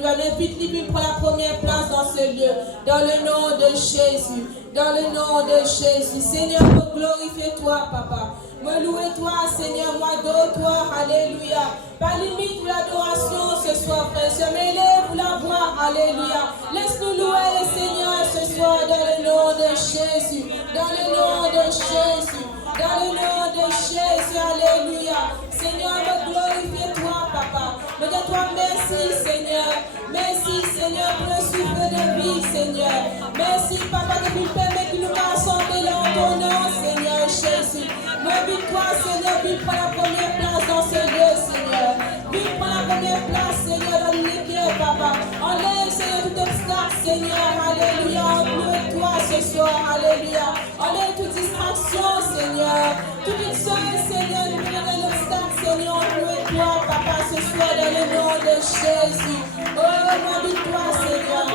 On invite lui pour la première place dans ce lieu. Dans le nom de Jésus. Dans le nom de Jésus. Seigneur, me glorifie-toi, Papa. Me louez-toi, Seigneur, m'adore-toi. Alléluia. Pas limite l'adoration ce soir, frère. Se mêler pour la voix. Alléluia. Laisse-nous louer le Seigneur ce soir dans le nom de Jésus. Dans le nom de Jésus. Dans le nom de Jésus. Alléluia. Seigneur, me glorifie-toi, Papa. Me dis-toi merci, Seigneur. Merci, Seigneur, pour le souffle de vie, Seigneur. Merci, Papa, que tu permets de nous rassembler en ton nom, Seigneur Jésus. Me dis-toi, Seigneur, vive par la première place dans ce lieu, Seigneur. Vive par la première place, Seigneur, dans l'église, Papa. Enlève, Seigneur, tout obstacle, Seigneur. Alléluia. Enlève-toi ce soir. Alléluia. Enlève toute distraction, Seigneur. Toute chose, Seigneur, nous prenons l'obstacle, Seigneur. Enlève-toi, Papa, ce soir, dans le nom de Jésus. Oh, m'habite-toi, Seigneur.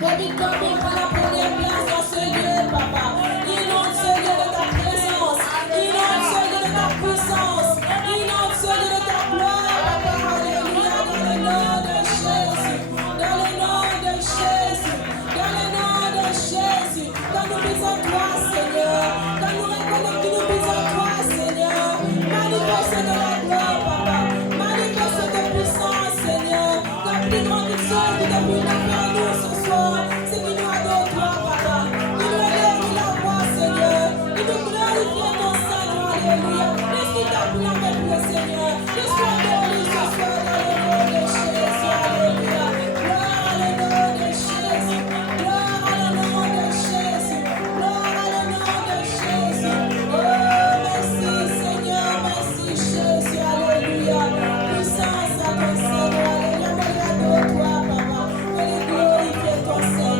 M'habite-toi, vive par la première place dans ce lieu, Papa. Inonde ce lieu de ta présence. Inonde ce lieu de ta puissance. Inonde ce lieu de ta gloire, Papa. Alléluia, dans le nom de Jésus. Dans le nom de Jésus. Dans le nom de Jésus. Quand nous disons toi, Seigneur. Quand nous reconnaissons que nous disons toi, Seigneur. Manifeste de la gloire, Papa. Manifeste de puissance, Seigneur. Comme plus grande chose que depuis la paix à nous ce soir. C'est que nous adorons toi, Papa. Nous nous élèvons la voix, Seigneur. Nous nous glorifions ton Seigneur. Alléluia. Laisse-nous t'appeler avec le Seigneur. Laisse-nous adorer ce soir dans le nom de Jésus. Alléluia. Gloire à le nom de Jésus. Gloire à le nom de Jésus. Gloire à le nom de Jésus. Oh, merci Seigneur. Merci Jésus. Alléluia. Puissance à ton Seigneur. Alléluia. Moi, j'adore toi, Papa. Je glorifie ton Seigneur.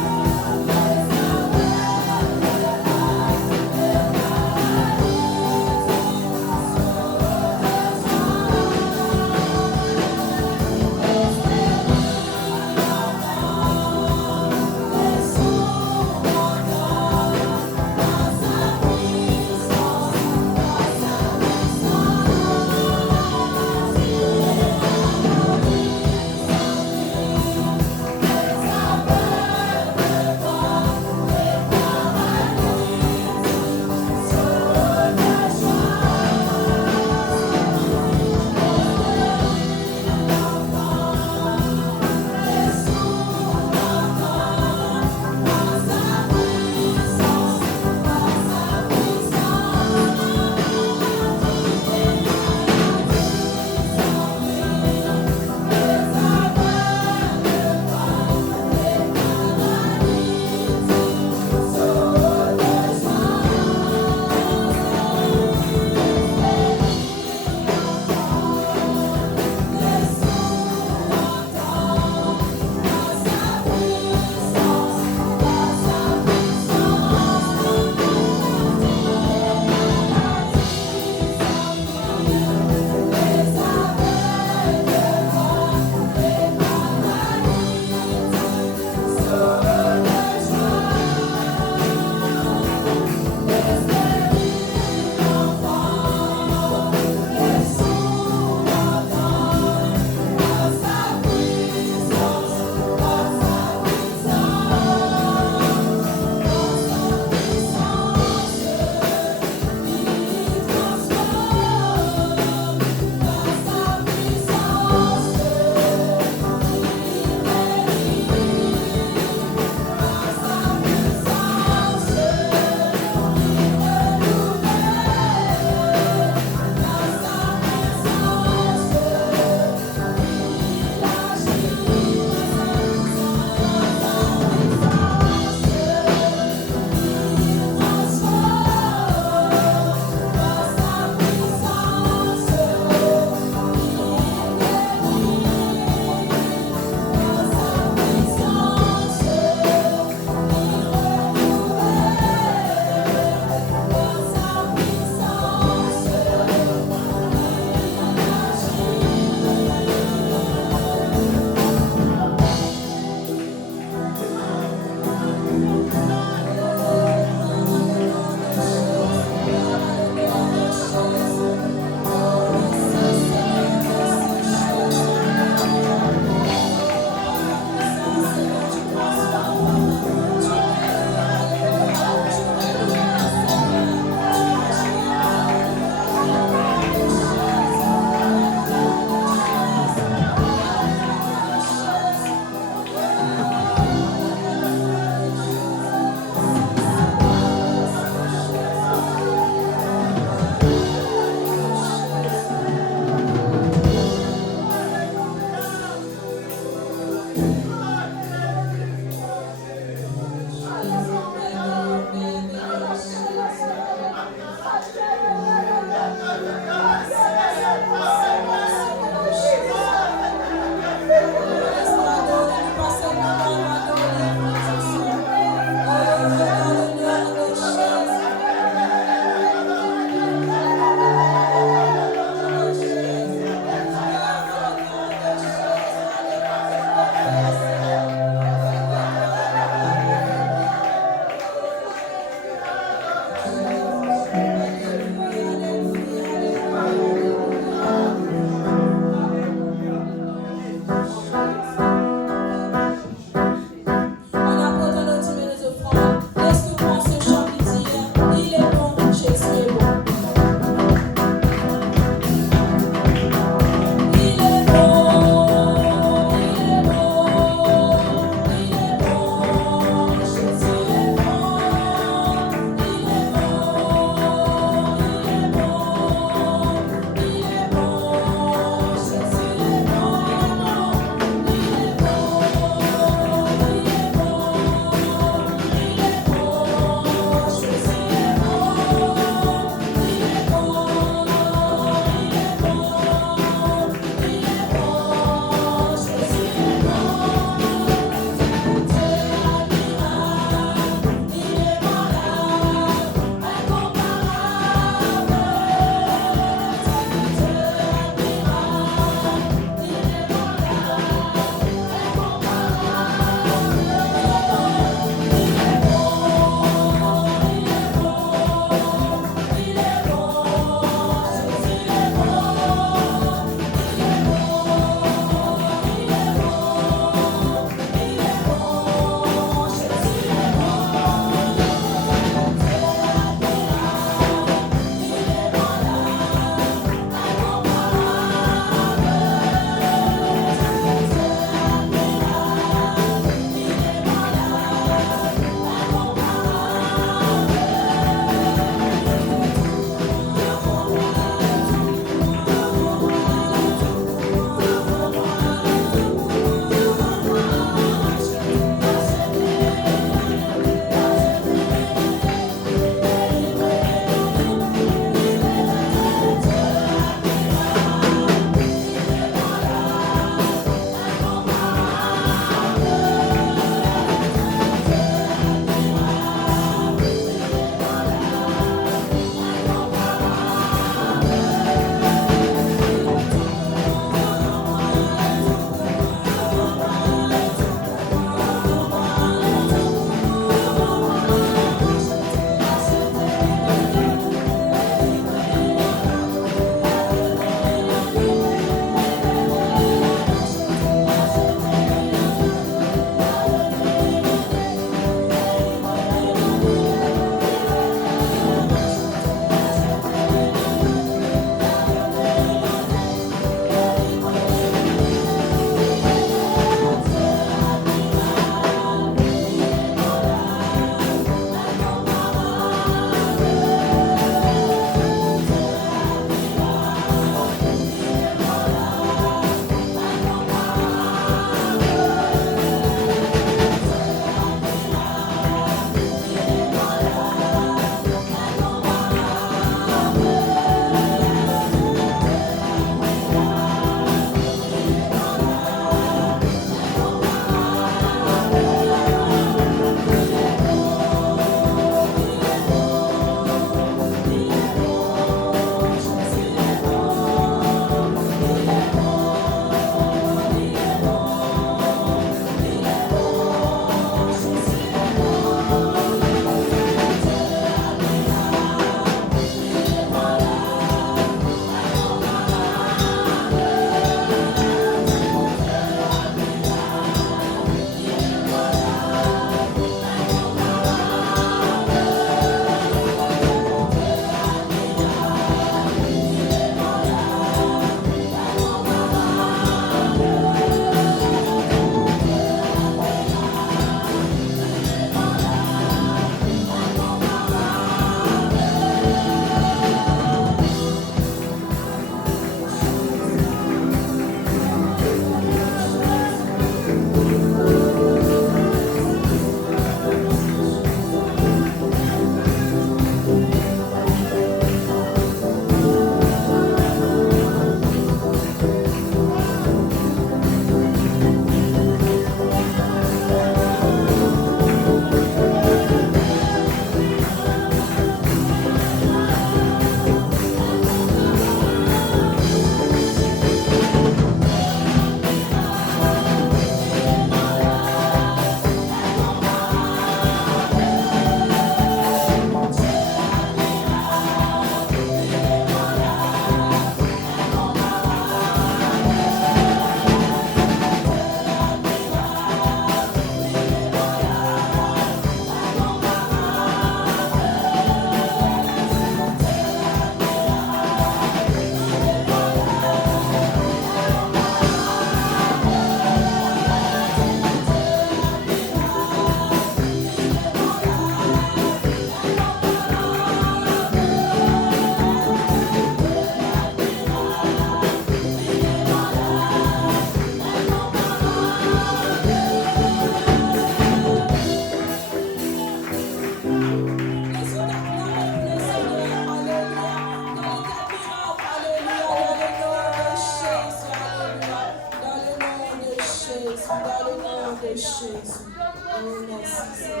merci Seigneur.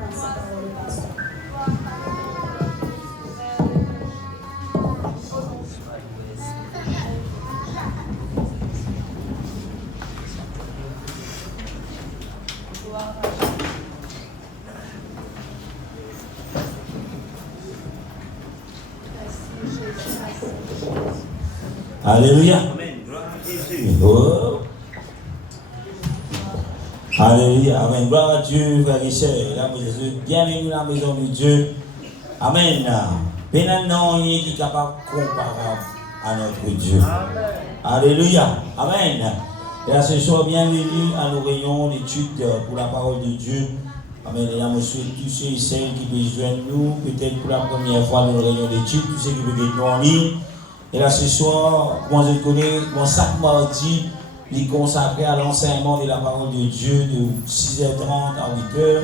Merci parole, pasteur. Alléluia. Oh. Alléluia. Amen. Gloire à Dieu, frères et sœurs. Bienvenue dans la maison de Dieu. Amen. Pénal qui est capable comparable à notre Dieu. Alléluia. Amen. Et à ce soir, bienvenue à nos réunions d'études pour la parole de Dieu. Amen. Et là, monsieur, tous ceux et celles qui peuvent joindre nous, peut-être pour la première fois dans nos réunions d'études, tous ceux qui peuvent être en ligne. Et là, ce soir, moi je connais, mon chaque mardi, il est consacré à l'enseignement de la parole de Dieu de 6h30 à 8h.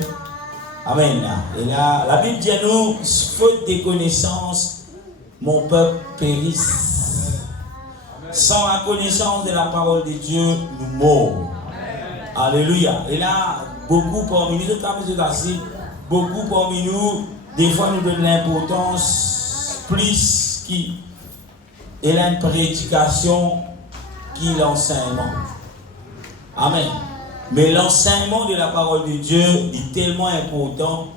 Amen. Et là, la Bible dit à nous, faute des connaissances, mon peuple périsse. Sans la connaissance de la parole de Dieu, nous mourons. Alléluia. Et là, beaucoup parmi nous, beaucoup parmi nous, des fois nous donnent l'importance plus qui. Elle a une prédication qui est l'enseignement. Amen. Mais l'enseignement de la parole de Dieu est tellement important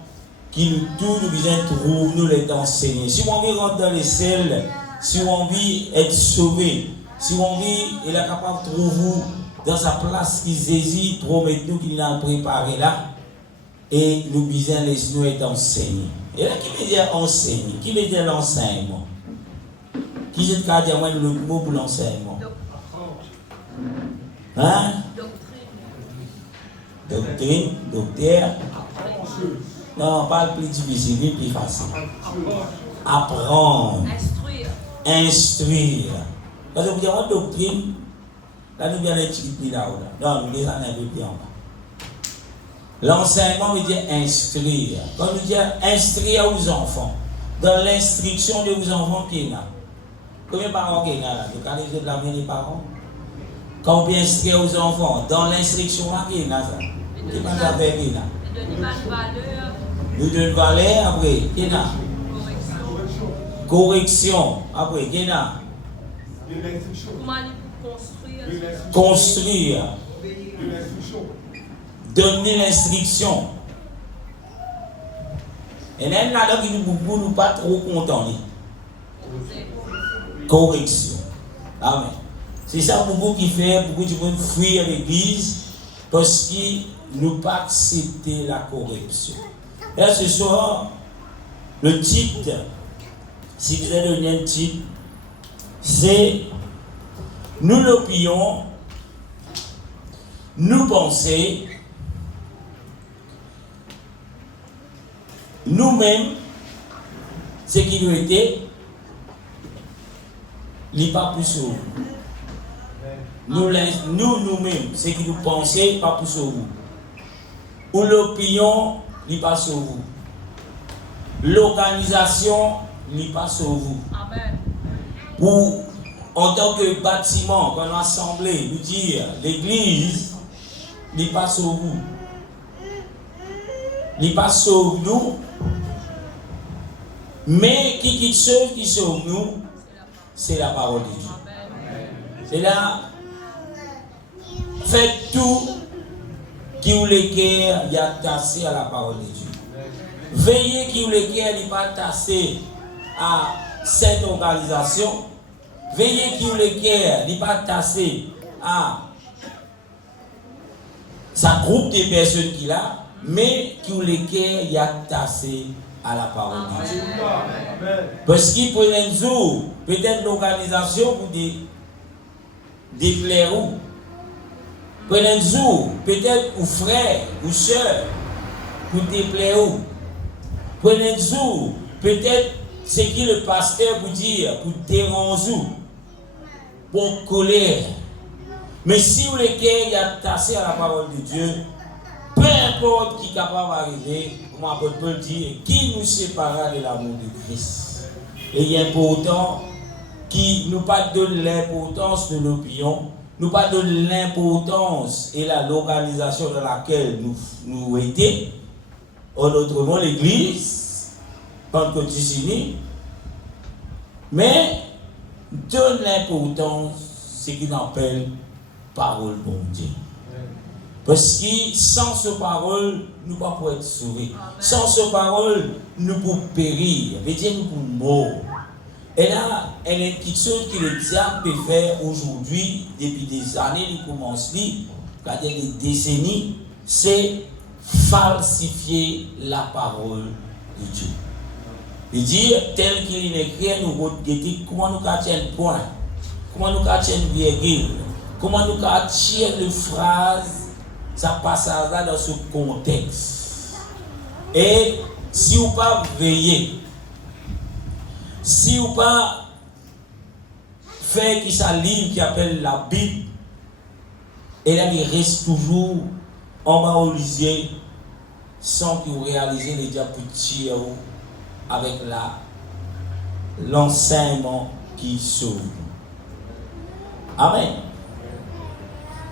qu'il nous tout nous besoin trouver nous les enseigner. Si on veut rentrer dans les ciels, si on veut être sauvé, si on veut être capable de trouver dans sa place qui Jésus promet nous qu'il a préparé là, et nous besoin laisser nous être enseignés. Et là, qui veut dire enseigner? Qui veut dire l'enseignement? Qui est le dire le mot pour l'enseignement? Hein? Doctrine, docteur. Non, pas le plus difficile, le plus facile. Apprendre. Instruire. Quand vous dites doctrine, là nous allons étudier là-haut. Non, nous les allons plus en bas. L'enseignement veut dire instruire. Quand nous disons instruire aux enfants, dans l'instruction de vos enfants qui est là. Combien de parents qui sont là? Donc, allez, je vais les parents. Combien instruire aux enfants? Dans l'instruction, qui est là? Qui est là? Nous donnons valeur, après, qui est là? Correction, après, qui est là? Construire. Donner l'instruction. Et même là, nous ne pas trop contents. Correction. Amen. C'est ça beaucoup qui fait, beaucoup de gens fuir l'église parce qu'ils n'ont pas accepté la correction. Et ce soir, le titre, si vous avez donné un titre, c'est nous l'opinion, nous penser, nous-mêmes, ce qui nous était, n'est pas plus sur vous. Nous-mêmes, ce qui nous pensons, pas plus sur vous. Ou l'opinion, n'est pas sur vous. L'organisation, n'est pas sur vous. Amen. Ou en tant que bâtiment, comme assemblée, nous dire l'église, n'est pas sur vous. N'est pas sur nous. Mais qui chose qui sur nous, c'est la parole de Dieu. C'est là, faites tout qui vous les guerres y a tassé à la parole de Dieu. Veillez qui vous les guerres n'est pas tassé à cette organisation. Veillez qui vous les guerres n'est pas tassé à sa groupe de personnes qu'il a, mais qui vous les guerres y a tassé à la parole de Dieu. Parce qu'il peut un jour, peut-être l'organisation pour déplaire ou. Peut-être un jour, peut-être ou frère ou soeur pour déplaire ou. Peut-être un jour, peut-être ce qui le pasteur vous dire pour déranger ou, pour colère. Mais si vous les il y a tassé à la parole de Dieu, peu importe qui est capable d'arriver, comme l'apôtre Paul dit, qui nous séparera de l'amour de Christ. Et il est important qui nous pas donne l'importance de l'opinion, nous pas de l'importance et la localisation dans laquelle nous étions, en autrement l'église, Pentecôtiste, mais donne l'importance ce qu'il appelle parole bon Dieu. Parce que sans ce parole, nous ne pouvons pas être sauvés. Sans ce parole, nous pouvons périr. Veut dire nous pouvons mourir. Et là, il y a une petite chose que le diable peut faire aujourd'hui, depuis des années, il commence, c'est-à-dire des décennies, c'est falsifier la parole de Dieu. Il dit, tel qu'il est écrit, nous regardons comment nous tirer le point, comment nous tirer le virgule, comment nous tirer le phrase, ça passe là dans ce contexte. Et si vous ne pas veiller, si vous ne pas faire qui ça livre qui appelle la Bible, et là il reste toujours en bas au lisier sans que vous réalisez les diapositives avec l'enseignement qui sauve. Amen.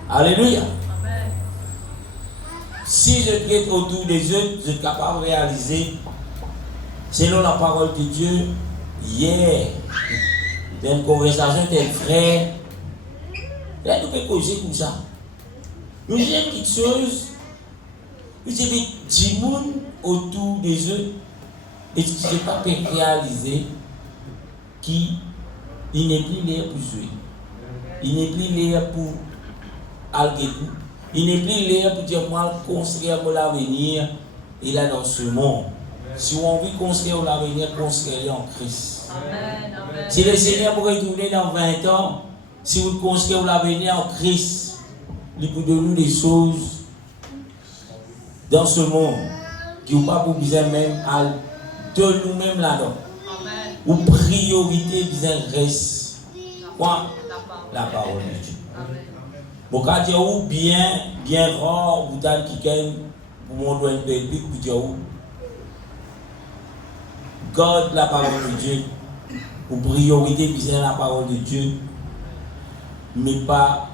Alléluia. Amen. Si je traite autour des yeux, je suis capable de réaliser, selon la parole de Dieu, hier, dans une conversation avec un frère, là nous pouvons causer comme ça. Nous disons quelque chose, nous disons 10 personnes autour des yeux, et tu ne peux pas réaliser qu'il n'est plus l'air pour jouer. Il n'est plus l'air pour alguer tout. Il n'est plus l'air pour dire moi construire pour l'avenir. Il est dans ce monde. Si on veut construire l'avenir, construire en Christ. Amen, amen. Si le Seigneur pourrait retourner dans 20 ans, si vous construisez l'avenir en Christ, il peut donner des choses dans ce monde qui n'ont pas pour besoin même de nous-mêmes là-dedans. Ou priorité besoin reste quoi? La parole de Dieu. Bon, quand tu es bien rare, vous avez qui pour montrer un peu pour dire garde la parole de Dieu. Ou priorité besoin la parole de Dieu, mais pas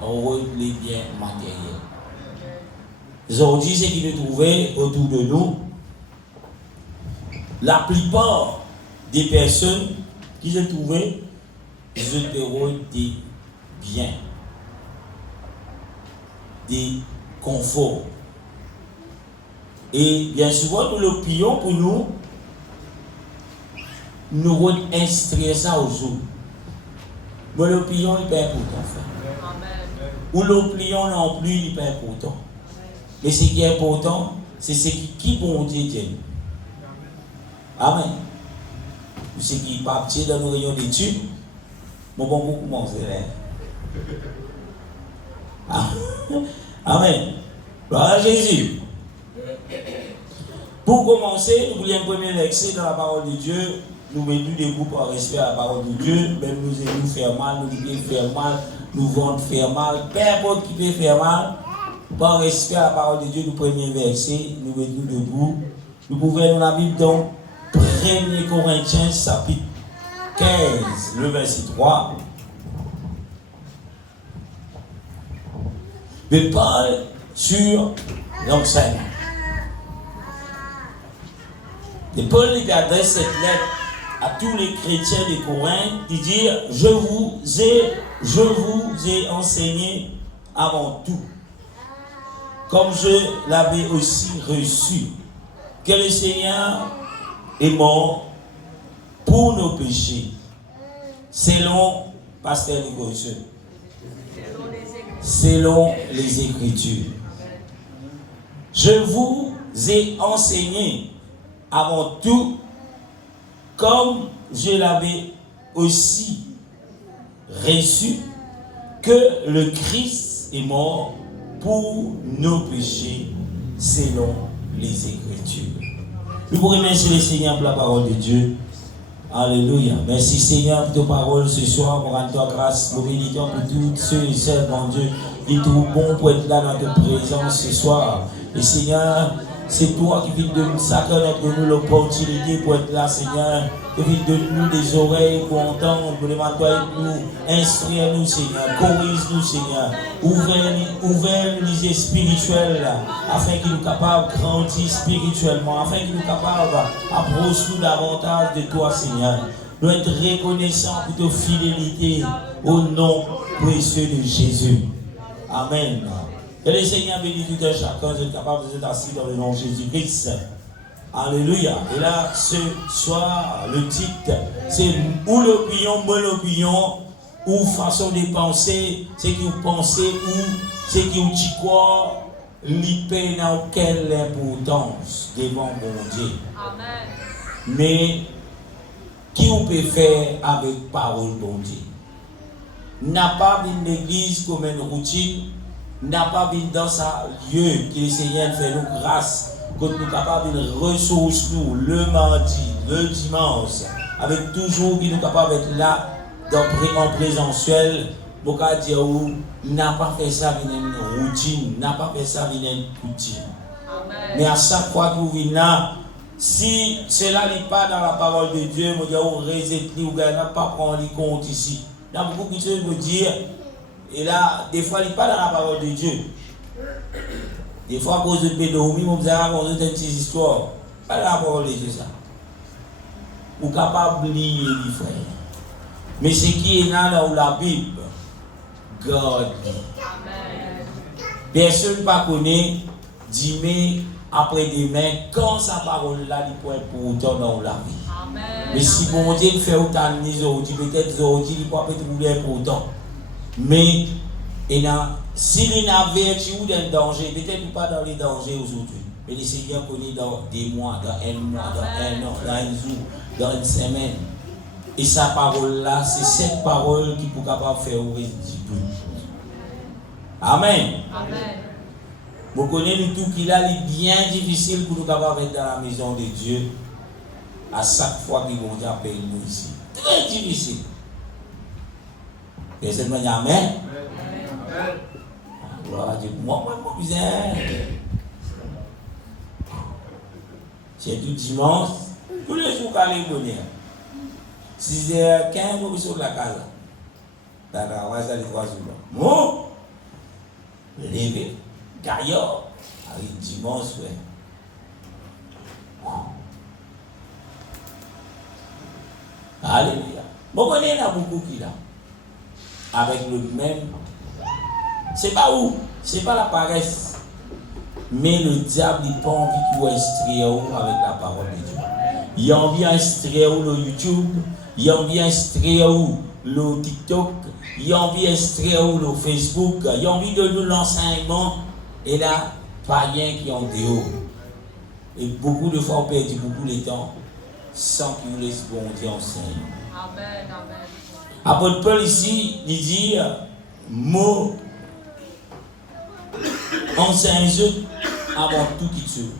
les biens matériels. Aujourd'hui, ce qui nous trouvait autour de nous, la plupart des personnes qui se trouvaient, ils ont des biens, des conforts. Et bien souvent, nous le prions pour nous instruire ça aux autres. Mais le prions n'est pas important. Ou le prions non plus n'est pas important. Mais ce qui est important, c'est ce qui bon Dieu dit. Amen. Ce qui est parti dans nos rayons d'études, mon bon pour commencer là. Amen. Gloire à Jésus. Pour commencer, nous voulions un premier verset dans la parole de Dieu. Nous mettons debout par respect à la parole de Dieu. Même nous aimons faire mal, nous voulons faire mal, nous voulons faire mal. Peu importe qui peut faire mal, par respect à la parole de Dieu, le premier verset, nous mettons debout. Nous pouvons dans la Bible dans 1 Corinthiens chapitre 15, le verset 3. Mais parle sur l'enseignement. Et Paul lui adresse cette lettre à tous les chrétiens de Corinthe, il dit je vous ai enseigné avant tout, comme je l'avais aussi reçu, que le Seigneur est mort pour nos péchés, selon Pasteur Nicolas, selon les Écritures. Je vous ai enseigné avant tout, comme je l'avais aussi reçu, que le Christ est mort pour nos péchés, selon les Écritures. Nous pourrions remercier le Seigneur pour la parole de Dieu. Alléluia. Merci Seigneur pour ta parole ce soir. Nous rendons grâce, nous bénissons pour tous ceux et celles, mon Dieu, qui trouvent bon pour être là dans ta présence ce soir. Et Seigneur, C'est toi qui viens de nous sacrer entre nous l'opportunité pour être là, Seigneur. Qui viens de nous des oreilles pour entendre, pour demander à nous, instruire-nous, Seigneur, corrige-nous, Seigneur. Ouvre les yeux spirituels afin qu'ils soient capables de grandir spirituellement, afin qu'ils soient capables d'approcher davantage de toi, Seigneur. Nous être reconnaissants pour ta fidélité au nom précieux de Jésus. Amen. Que le Seigneur bénisse tout un chacun, vous êtes capable de vous assis dans le nom de Jésus-Christ. Alléluia. Et là, ce soir, le titre, c'est ou l'opinion, mon opinion, ou façon de penser, c'est que vous pensez, ou c'est que vous dites quoi, l'IP n'a aucune importance devant mon Dieu. Amen. Mais, qui vous peut faire avec parole de Dieu? N'a pas une église comme une routine, n'a pas une dans un lieu que le Seigneur fait nous grâce. Que nous sommes capables de ressources nous le mardi, le dimanche, avec toujours qui nous sommes capables d'être là en présentiel, pour dire où n'a pas fait ça une routine, n'a pas fait ça une coutume. Mais à chaque fois que vous venez là, si cela n'est pas dans la parole de Dieu, vous n'avez pas prendre compte ici. Il y a beaucoup de choses à dire, et là, des fois, il n'est pas dans la parole de Dieu. Des fois, à cause de pédophilie, on vous a raconté des petites histoires. Pas la parole de Dieu, ça. Vous êtes capable de lire les frères. Mais ce qui est là dans la Bible, God. Personne ne pas connaît, dit mais après demain, quand sa parole là, il peut être pour autant dans la vie. Amen. Mais si bon Dieu fait autant de aujourd'hui, peut-être aujourd'hui, il peut être pour autant. Mais, s'il y a un vertu ou un danger, peut-être pas dans les dangers aujourd'hui, mais le Seigneur connaît dans des mois, dans un mois, dans un an, dans un jour, dans une semaine. Et sa parole-là, c'est cette parole qui peut capable faire ouvrir du tout. Amen. Amen. Vous connaissez tout qu'il a, il est bien difficile pour nous capables d'être dans la maison de Dieu à chaque fois qu'ils vont appeler nous ici. Très difficile. Et cette manière, amen. Gloire à Dieu. Moi, bizarre. C'est tout dimanche, tous les jours qu'à l'économie. 6h15, vous sur la case. D'accord, on va ça les 3 jours. Bon, levé, gaillard, avec dimanche, ouais. Alléluia. Bon, on est là beaucoup qui là. Avec le même. C'est pas où? C'est pas la paresse. Mais le diable, il n'a pas envie qu'il vous instruire avec la parole de Dieu. Il a envie d'instruire le YouTube. Il a envie d'instruire le TikTok. Il a envie d'instruire le Facebook. Il a envie de nous l'enseignement. Et là, païens qui ont dehors. Et beaucoup de fois, on perd beaucoup de temps sans qu'il nous laisse bon Dieu enseigner. Amen, amen. Apôtre Paul ici, il dit mot enseigne avant tout qui tue.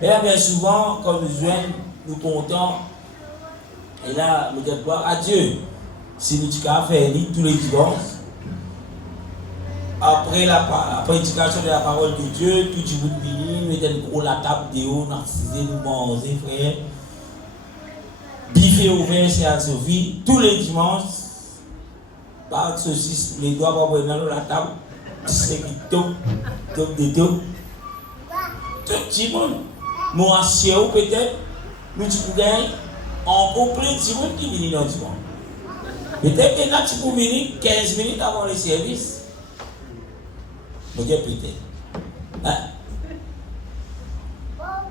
Et là, bien souvent, quand nous jeunes, nous comptons, et là, nous disons gloire à Dieu. Si nous avons fait tous les dimanches, après la prédication de la parole de Dieu, tout le monde vient, nous mettons la table de haut, nous manger, frère. Biffé ouvert, c'est à Sophie, tous les dimanches, par de saucisse, les doigts pour prendre la table, c'est qui top de top. Tout le monde, moi, ancien peut-être, nous gagner en complet, tout le monde qui vient dans le dimanche. Peut-être que là, tu peux venir 15 minutes avant le service. Je dis peut-être. Hein?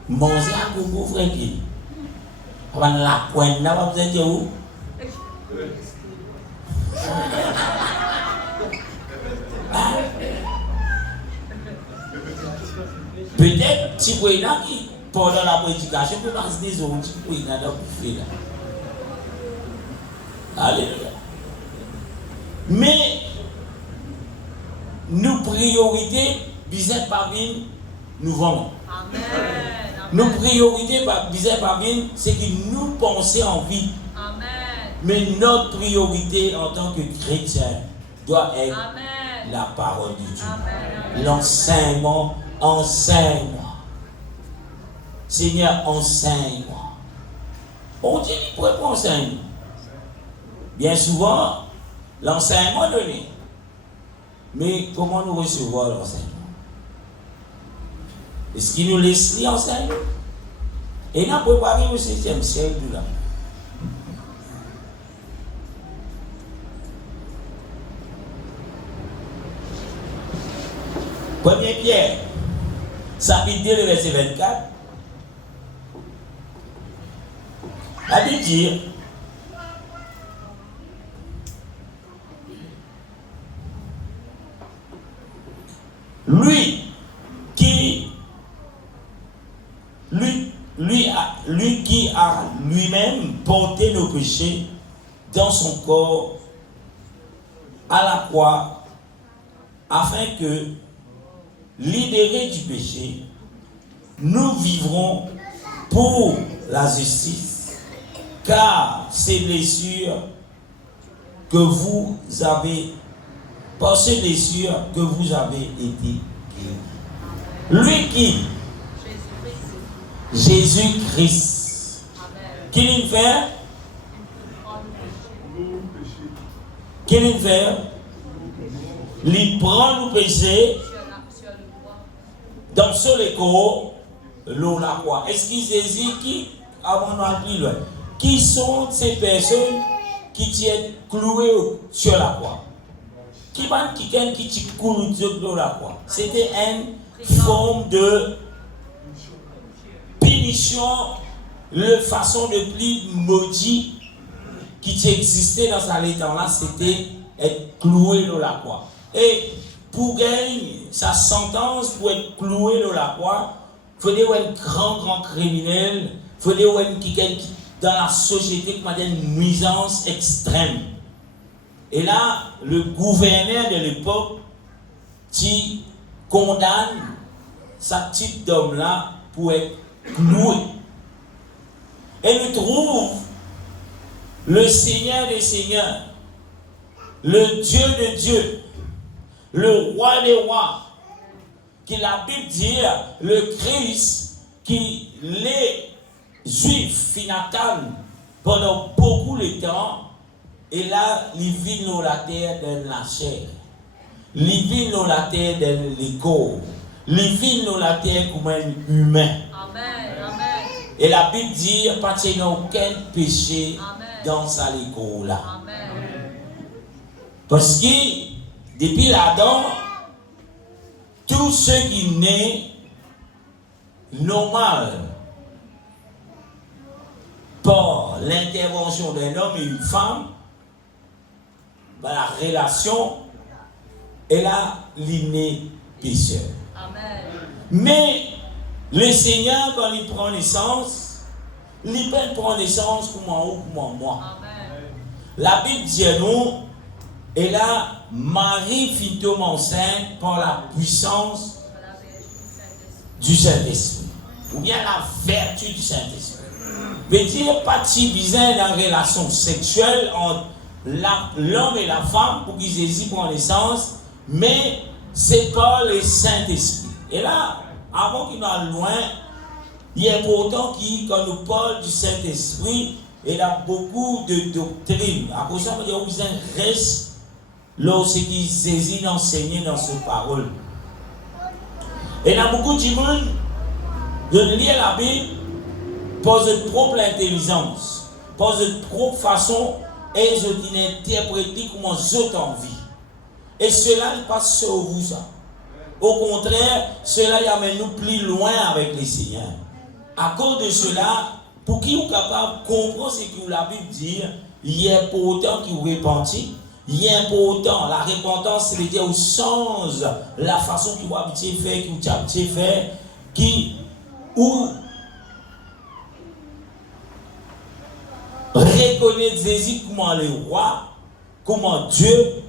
Manger à gogo, frère, qui avant la pointe, là, vous êtes où? Peut-être si vous êtes là qui, pendant la prédication, vous pensez des autres qui vous êtes là pour faire là. Alléluia. Mais nos priorités, visent par ville, nous vendons. Amen. Nos priorités, visent par ville, c'est que nous pensons en vie. Amen. Mais notre priorité en tant que chrétien doit être Amen. La parole de Dieu. L'enseignement enseigne. Seigneur, enseigne-moi. On dit qu'il pourrait pas enseigner. Bien souvent, l'enseignement donné. Mais comment nous recevons l'enseignement? Est-ce qu'il nous laisse l'enseigner? Et nous avons préparé au 7e siècle de là. Premier Pierre, chapitre 2, le verset 24. La Bible dit, lui qui a lui-même porté nos péchés dans son corps à la croix, afin que, libérés du péché, nous vivrons pour la justice, car ces blessures que vous avez, par ces blessures que vous avez été guéris. Lui qui, Jésus-Christ, qu'il nous fait, qu'il nous fait, il prend nos péchés dans ce corps, l'eau la croix. Est-ce qu'il Jésus qui, avant de plus loin, qui sont ces personnes qui tiennent clouées sur la croix? Qui clouent sur la croix? C'était une forme de punition, la façon de plus maudit qui existait dans sa temps-là, c'était être cloué sur la croix. Et pour gagner sa sentence, pour être cloué sur la croix, il fallait un grand criminel, il fallait quelqu'un qui dans la société qui a une nuisance extrême. Et là, le gouverneur de l'époque qui condamne ce type d'homme-là pour être cloué. Et nous trouvons le Seigneur des Seigneurs, le Dieu de Dieu, le Roi des Rois, qui la Bible dit, le Christ, qui les Juifs finatalement pendant beaucoup de temps, et là, ils vivent dans la terre de la chair, ils vivent dans la terre de l'écho, ils vivent dans la terre comme un humain. Amen. Et la Bible dit, pas qu'il n'y a aucun péché dans sa l'écho là. Parce que depuis l'Adam, tout ce qui naît normal par l'intervention d'un homme et une femme, ben, la relation est là, l'inné pécheur. Mais le Seigneur, quand il prend naissance, il prend naissance comme en haut, comme en moi. La Bible dit à nous, et là, Marie fit tomber enceinte par la puissance du Saint-Esprit. Ou bien la vertu du Saint-Esprit. Veut dire pas si bizarre dans la relation sexuelle entre l'homme et la femme pour qu'ils hésitent pour naissance, mais c'est par le Saint-Esprit. Et là, avant qu'il aille loin, il est important quand nous parlons du Saint-Esprit, il y a beaucoup de doctrines. À cause de ça, il y a aussi un reste lorsqu'il saisit d'enseigner dans cette parole. Et il y a beaucoup de gens qui lisent la Bible par de propre intelligence, par de propre façon, et je interprète comment j'ai envie. Et cela n'est pas sur vous ça. Au contraire, cela y amène nous plus loin avec les Seigneurs. À cause de cela, pour qui vous capable de comprendre ce que la Bible dit, il est important qu'il vous repentit. Il est important, la repentance, c'est dire où change la façon que vous habitez faire, que vous habitez faire, où reconnaître Jésus comme le roi, comme Dieu,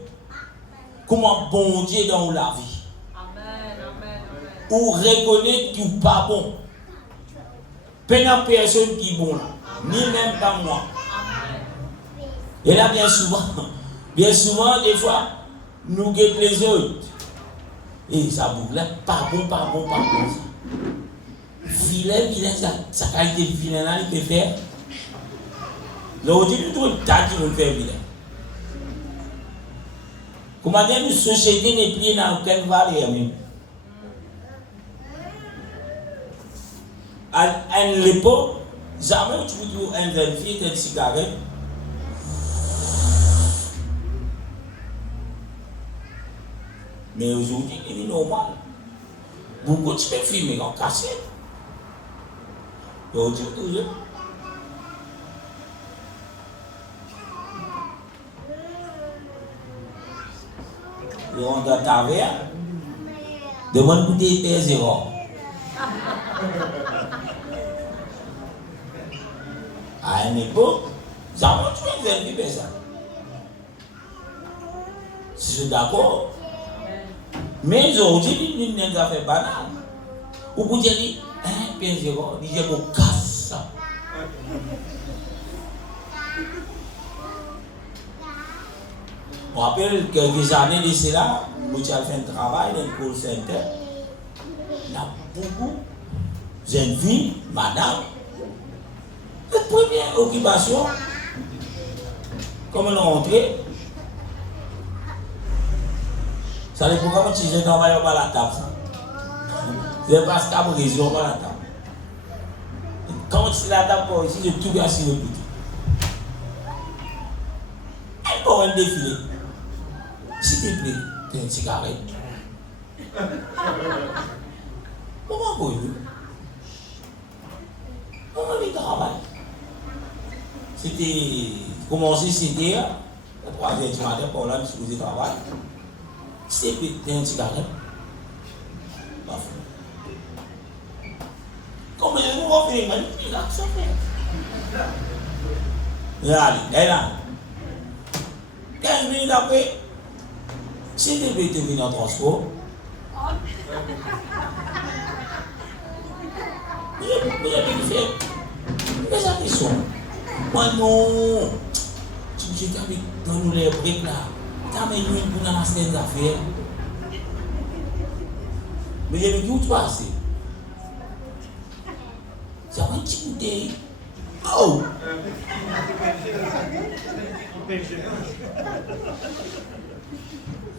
comme bon Dieu dans la vie. Ou reconnaître qu'il n'est pas bon. Pas une personne qui est bon, ni même pas moi. Et là, bien souvent, des fois, nous guettons les autres. Et ça boucle là, pas bon. vilain, sa qualité de vilain là, il peut faire. Aujourd'hui, nous trouvons tas qui veulent faire vilain. Comment dire, une société n'est plus dans quelle valeur même. À l'époque, jamais tu peux trouver un jeune fille avec une cigarette. Mais aujourd'hui, il est normal. Beaucoup de peux filmer en cassette. Aujourd'hui, toujours. Ils rentrent dans ta verre. Demande goûter P0. À une époque, jamais tu peux faire ça. Je suis d'accord. Mais aujourd'hui, il n'y a pas fait banal. Ou vous dire, P0, il y a un casse. Je me rappelle quelques années de cela, nous avons fait un travail dans le call center. Il y a beaucoup de jeunes filles, madame. La première occupation, comme on est rentré, ça dépend comment tu jettes en bas la table. C'est parce qu'il y a une raison par la table. Quand tu la table pour ici, je tout bien sur le but. Elle peut un défilé. S'il te plaît, tu as une cigarette. Comment vous on est travail. C'était commencé c'était à 3h du matin pour là, je faisais travail. C'était une cigarette. Comme je vous vois, il a ça fait. Regardez, elle est là. 15 minutes après, c'était venu en transport. Mais ça qui sont. Moi non. Tu me dis dans nous les briques là. T'as mis une pour dans ces affaires. Mais il y a une autre passé. Ça va intimider. Oh!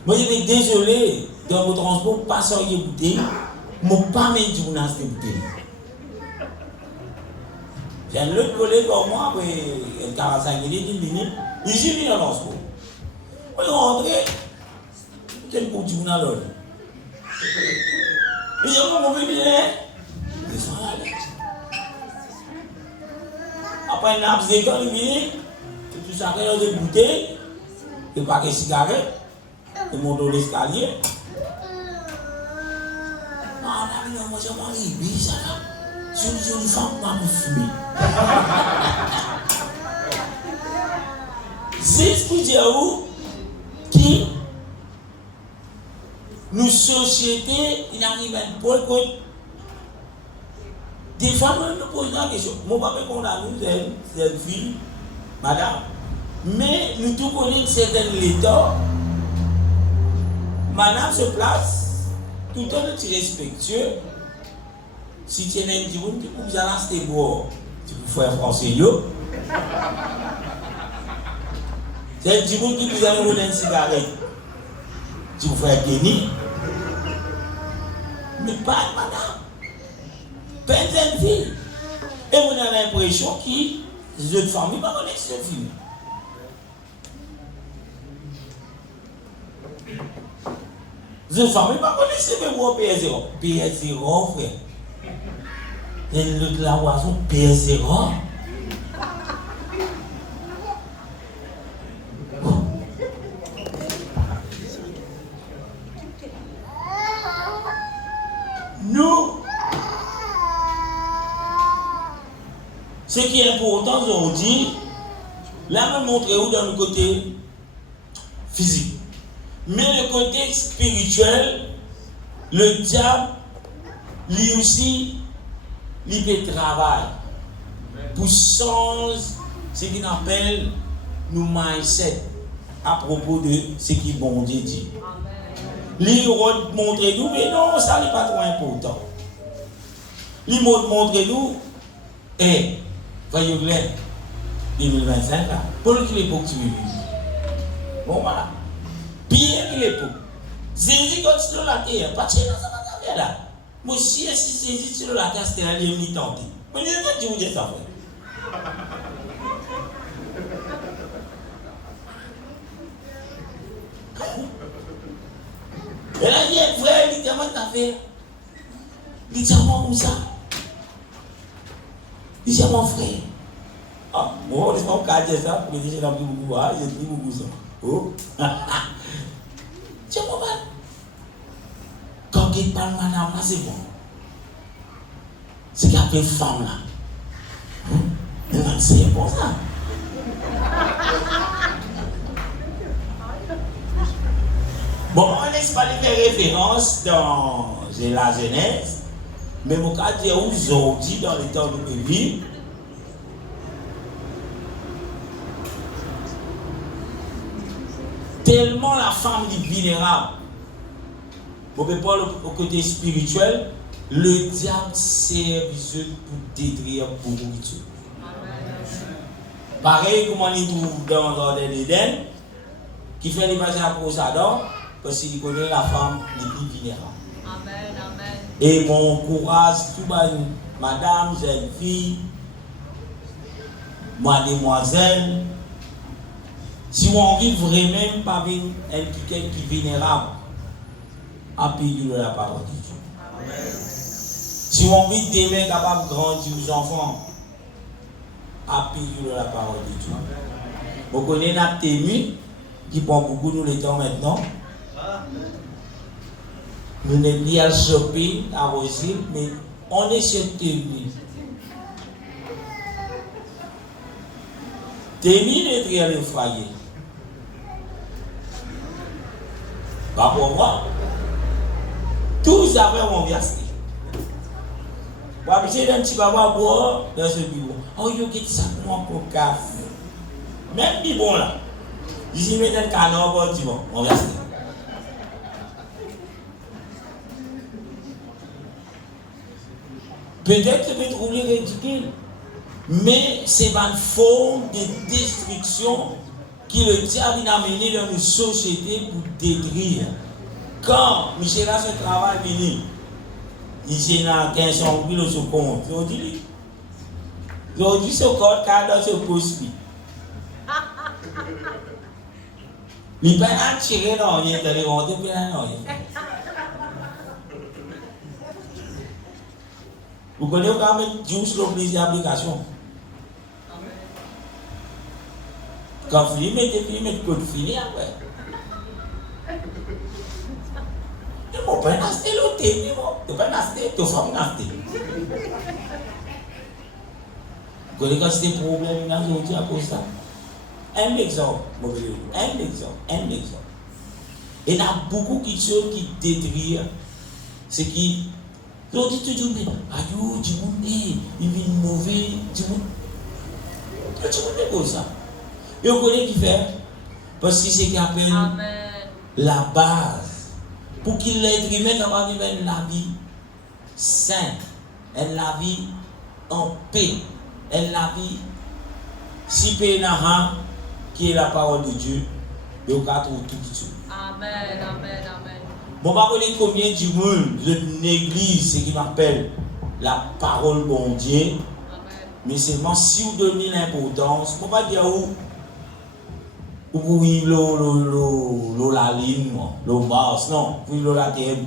Moi je suis désolé dans vos transports, pas sans y écouter. Je ne pas même dit dans cette bouteille. J'ai un autre collègue comme moi, après 45 minutes, il s'est mis dans le transport. On est rentré, c'est une petite dans l'autre. Il dit, mon bébé, il s'en allait. Après, il a abusé quand il vient, tout ça, il y a des bouteilles, il n'y a pas de cigarettes, il monte dans l'escalier. Ah, là, moi, j'ai marié, ça là. C'est une femme qui m'a fumé. C'est ce que dire où qui nous sociétés, il arrive à un point que des fois nous nous posons la question. Mon papa qu'on a nous c'est une fille, madame, mais nous tous connaissons certains l'état. Madame se place, tout le temps est respectueux. Si tu es un petit peu, tu peux aller boire. Tu peux faire français. C'est un petit peu qui peut aller rouler une cigarette. Tu peux faire Kenny. Mais pas madame. Pas une fille. Et on a l'impression que les autres familles ne connaissent pas cette fille. Les autres familles ne connaissent pas PS0. PS0, frère. La oiseau PS0. Nous, ce qui est important aujourd'hui, là, me montrer où dans le côté physique. Mais le côté spirituel, le diable, lui aussi, il peut travailler pour changer ce qu'on appelle nos mindset à propos de ce qui bon Dieu dit. Il va montrer nous, mais non, ça n'est pas trop important. Il montre nous, et, voyez vous 2025 là, pour l'époque tu vis. Bon voilà. Bien que l'époque. Jésus quand sur la terre, pas de ça va là. Moi si Jésus sur la terre, c'était la ligne tenté. Mais il a dit vous dire ça. Et là, il y a un frère, il dit, comment t'as fait? Il dit, moi, comme ça. Il dit, mon frère. Ah, moi, je ne sais pas dire ça, pour me dire, j'ai appris beaucoup, j'ai appris beaucoup ça. Oh. C'est moi, quand il parle, madame, là, c'est bon. C'est qu'il y a une femme là. C'est bon ça. Bon, on laisse pas les références dans la Genèse, mais mon cas dire aujourd'hui, dans le temps de nos vies, tellement la femme est vulnérable. On peut parler au côté spirituel, le diable sert pour détruire pour nourriture. Pareil comme on y trouve dans le jardin d'Éden, qui fait l'image pour Adam, parce qu'il connaît la femme les plus vulnérables. Amen, amen. Et mon courage, tout madame, jeune fille, mademoiselle, si on vit vraiment pas quelqu'un qui est vulnérable, appuyez la parole de Dieu. Amen. Si on vit demain capable de grandir aux enfants, appuyez la parole de Dieu. Vous connaissez notre tému qui prend beaucoup nous les temps maintenant. Nous n'avons pas à choper à Rosil, mais on est sur tému. Tému est très effrayé. Pas pour moi. Tous avaient mon verset. J'ai un petit papa boire dans ce bureau. Oh, il y a ça pour moi pour café. Même si bon là. Ici, il met un canard pour dire bon, mon verset. Peut-être que tu peux trouver ridicule, mais c'est une forme de destruction que le diable a amené dans une société pour détruire. Quand Michel a ce travail fini, il a 15 ans, il a ce compte. Il dit ce code cadre ce poste. Il peut attirer dans rien, dans les rondes, il peut rien. Vous connaissez quand même juste le plaisir d'application. Quand vous mettez le code fini après. Tu ne peux pas acheter l'autre, tu ne peux pas acheter, tu ne peux pas acheter. Vous connaissez quand c'est des problèmes aujourd'hui à cause de ça? Un exemple. Et il y a beaucoup de choses qui détruisent. C'est qui. L'on dit toujours, mais aïe, du monde, il est mauvais, du monde. Tu monde comme ça. Et on connaît qui fait. Parce que c'est qui appelle la base. Pour qu'il l'être humain capable de vivre la vie sainte, la vie en paix, la vie si paix qui est la parole de Dieu, et au cas où tout Dieu. Amen, amen, amen. Bon, je ne sais pas combien du monde de l'église, ce qui m'appelle la parole bon Dieu, mais seulement si vous donnez l'importance, je ne peux pas dire où vous vivez la ligne, le Mars, non, vous vivez la terre.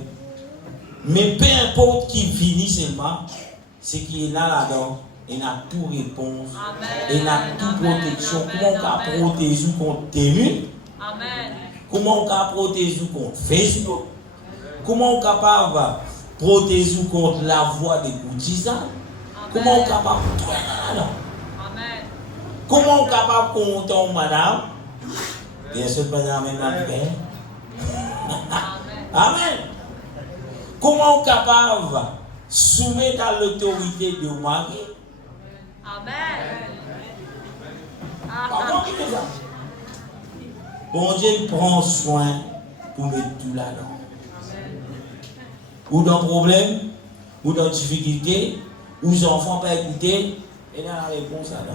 Mais peu importe qui finit seulement, c'est qu'il est là-dedans, il a tout réponse, il a toute protection. Comment on peut protéger contre tému? Comment on peut protéger contre Facebook? Comment on est capable de protéger contre la voix des courtisans? Comment on est capable de comment on est capable de compter madame? Bien sûr, madame, amen. Amen. Comment on est capable de soumettre à l'autorité de mari? Amen. Comment on fait ça? Bon Dieu prend soin pour mettre tout là-dedans. Ou dans le problème, ou dans difficulté, ou les enfants peuvent écouter, et dans la réponse à la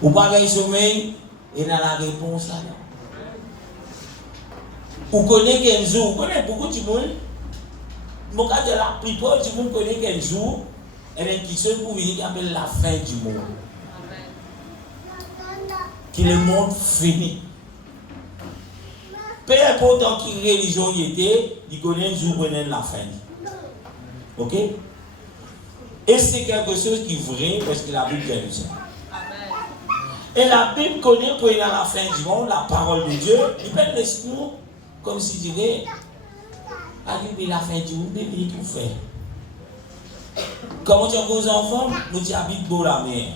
ou pas de sommeil, et dans la réponse à la ou connaît quel jour, vous connaissez beaucoup de monde, mon cas de la plupart du monde connaît quel jour, et bien qui se pour venir qui appelle la fin du monde. Qui le monde fini. Peu importe qui religion il était, il connaît le jour où il la fin. Ok? Et c'est quelque chose qui est vrai parce que la Bible dit ça. Et la Bible connaît pour aller à la fin du monde, la parole de Dieu. Il peut l'esprit comme si dirait, arrive la fin du monde, il tout fait. Comment tu as vos enfants, nous tu habites beau la mer.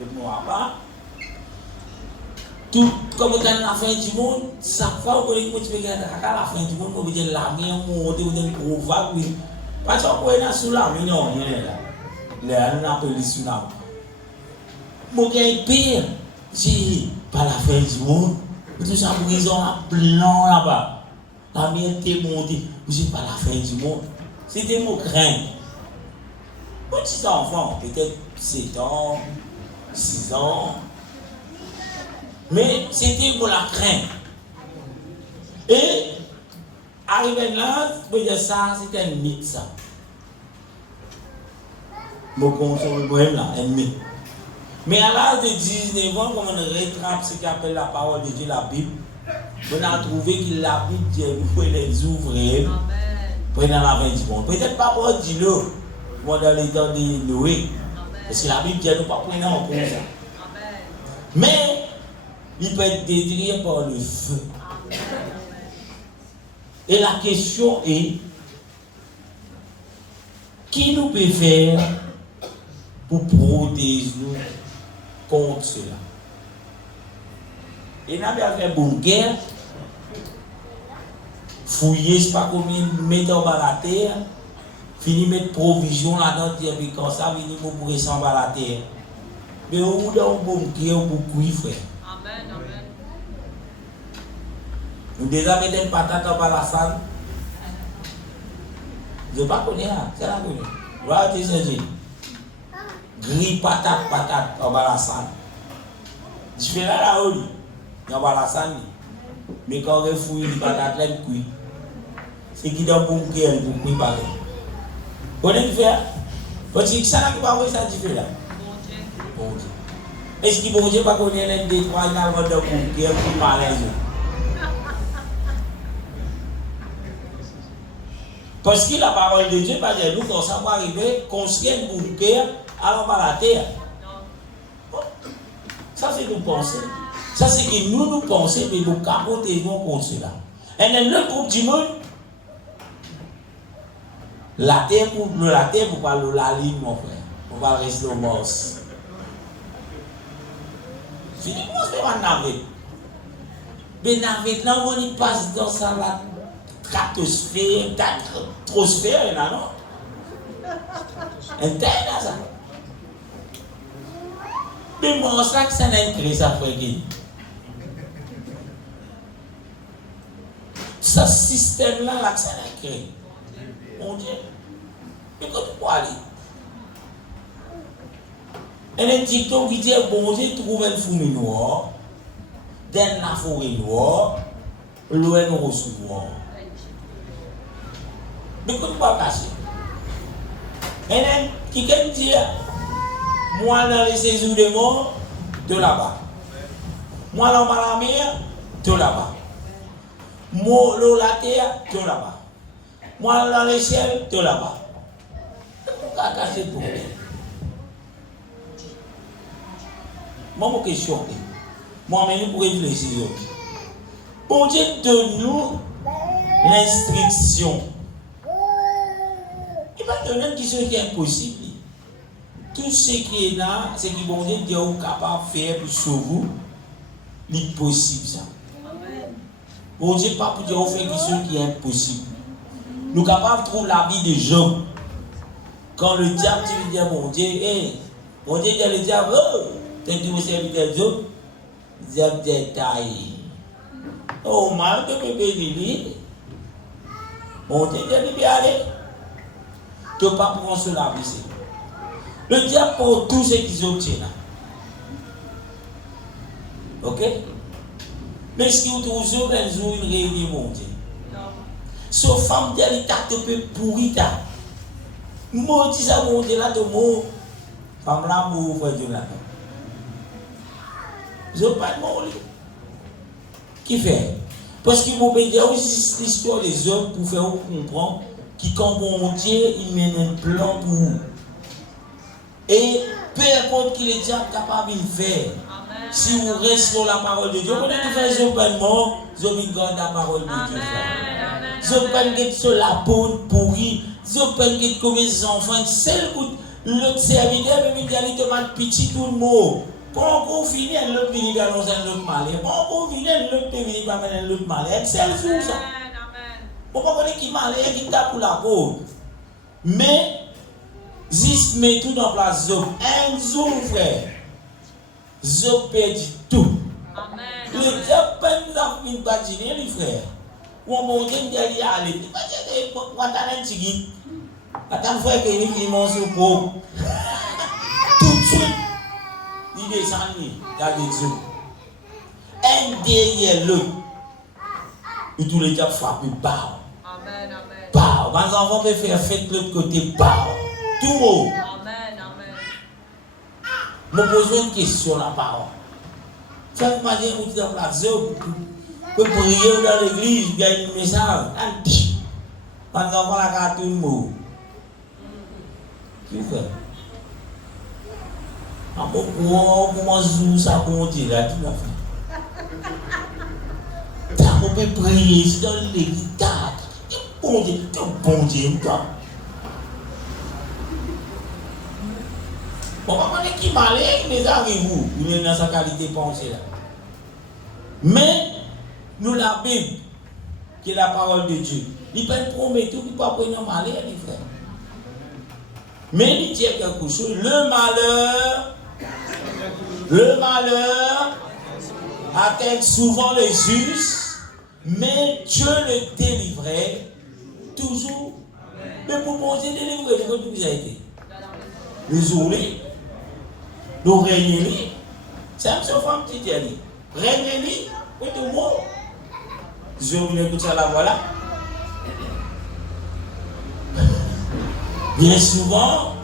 Et moi pas. Tout comme dans la fin du monde, chaque fois que tu peux regarder à la fin du monde, on veut dire la mer monte, on veut dire gros vague, oui. Parce qu'on peut être sous la mer, non, il est là. Là, on appelle le tsunami. Mon gars est pire. J'ai pas la fin du monde. Tout ça pour ils ont un plan là-bas. La mer était montée. J'ai pas la fin du monde. C'était mon crainte. Petit enfant, peut-être 7 ans, 6 ans. Mais c'était pour la crainte. Et, arrivé là, je peux dire ça, c'était un mythe, ça. Mon console, moi-même là, un mythe. Mais à l'âge de 19 ans, comme on rattrape ce qu'on appelle la parole de Dieu, la Bible, on a trouvé que la Bible dit, vous pouvez les ouvrir, prenez la fin du monde. Peut-être pas pour dire-le, moi dans les temps de Noé, parce que la Bible dit, nous ne pas prendre en compte ça. Mais, il peut être détruit par le feu. Et la question est, qui nous peut faire pour protéger nous contre cela? Et nous avons fait une bonne guerre, fouiller, c'est pas combien mettre en bas la terre, fini mettre provision là-dedans, et puis quand ça, venir pour descendre à la terre. Mais au bout d'un bon guerre, beaucoup de frère. Nous déjà mettons une patate en bas la salle. Je ne sais pas connaître, c'est la connaître. Voilà, tu sais, gris patate en bas la salle. Je fais là la haut, en bas la salle. Mais quand on fouille les patates, là, il cuit. C'est qui dans le bon cœur pour cuire pareil. Vous connaissez faire? Parce que ça n'a pas voir ça, tu fais là. Bon Dieu. Est-ce que bon Dieu pas connaître les trois il a vendu bon cœur pour parler? Parce que la parole de Dieu va dire nous quand ça va arriver, construire un bunker à la terre. Ça c'est nous penser. Ça c'est que nous pensons, mais nous capotons contre cela. Et dans le groupe du monde, la terre pour pas la ligne, mon frère. On va rester au morse. Fini, moi je fais ma navette. Mais navette là, on y passe dans ça là. Stratosphère, troosphère, il y en a non? Un tel là, ça. Mais moi, ça que ça n'a créé ça, frère. Ce système-là, là, que ça n'a créé. Mon Dieu. Mais quand tu peux aller? Et les TikTok qui dit, bon Dieu, trouve un fourmi noir, dans la forêt noire, loin de recevoir. De quoi tu vas passer? Et qui peut dire, moi dans les séjours de mort, de là-bas. Moi dans la mer, de là-bas. Moi dans la terre, de là-bas. Moi dans le ciel, de là-bas. Pourquoi casser le problème? Moi, ma question est, moi, je pour réfléchir. Bon Dieu, donne-nous l'instruction. Il va donner quelque chose qui est impossible. Tout ce qui est là, c'est que bon Dieu est capable de faire pour sauver vous, c'est possible ça. Bon Dieu pas pour dire faire quelque chose qui est impossible. Nous sommes capables de trouver la vie de Job. Quand le diable dit à bon Dieu, hey, bon Dieu dit à le diable, oh, t'es un serviteur de Job, le diable dit taille. Oh, mal de bébé, bon Dieu dit à lui aller. Tu n'as pas pour cela abuser. Le diable pour tout ce qu'ils obtiennent. Ok? Mais ce qui vous trouve, une réunion mondiale. Sauf femme, elle t'a peu pourri. Moi, dis ça, mon Dieu, là, de mots. Femme là, vous frère Dieu là. Je ne pas de mon lit. Qui fait? Parce que mon père, il y a aussi l'histoire des hommes pour faire comprendre qui, quand mon Dieu, il mène un plan pour vous. Et peu importe qu'il est déjà capable de faire. Si vous restez sur la parole de Dieu, vous pouvez faire des opénements, vous avez gardé la parole de Dieu. Vous avez sur la peau pourrie, vous avez combien d'enfants, c'est l'autre serviteur, mais il te demande petit tout le mot. Quand on finit, l'autre finit d'annoncer l'autre malheur. Quand on finit, l'autre finit par mener l'autre malheur. C'est le jour ça. On ne peut pas dire qu'il malheur, qui tape pour la peau. Mais, juste met tout en place. Un jour, frère. Zo perdu tout. Le diable peine dans une badine, les frères. Ou on monte derrière aller. Il va dire, on t'en a un tigui. Attends, frère, qu'il y ait mon soupeau. Tout de suite, il descend, il a des yeux. Un derrière l'autre. Et tous les diables frappent, bah. Amen, amen. Bah. Les enfants peuvent faire fête de l'autre côté, bah. Tout haut. Je me pose une question la parole. Chaque matin, vous êtes dans la zone, vous priez dans l'église, vous gagnez un message. Pendant qu'on a gâté un mot. Qu'est-ce que vous faites? Comment je ça pour dire là, tout la fait. On peut prier, c'est dans l'église. Bon Dieu, on va pas dire qui malheur, mais arrive-vous, il est dans sa qualité de pensée là. Mais, nous la Bible, qui est la parole de Dieu, il peut promettre qu'il ne peut pas prendre malheur, les frères. Mais il dit quelque chose, le malheur atteint souvent les justes, mais Dieu le délivrait toujours. Mais pour mon Dieu délivrer, c'est comme vous avez été. Les ourlis, nous régnons, c'est un seul femme qui dit, régnons, oui, tout le monde. Je vous écoute ça là, voilà. Bien souvent,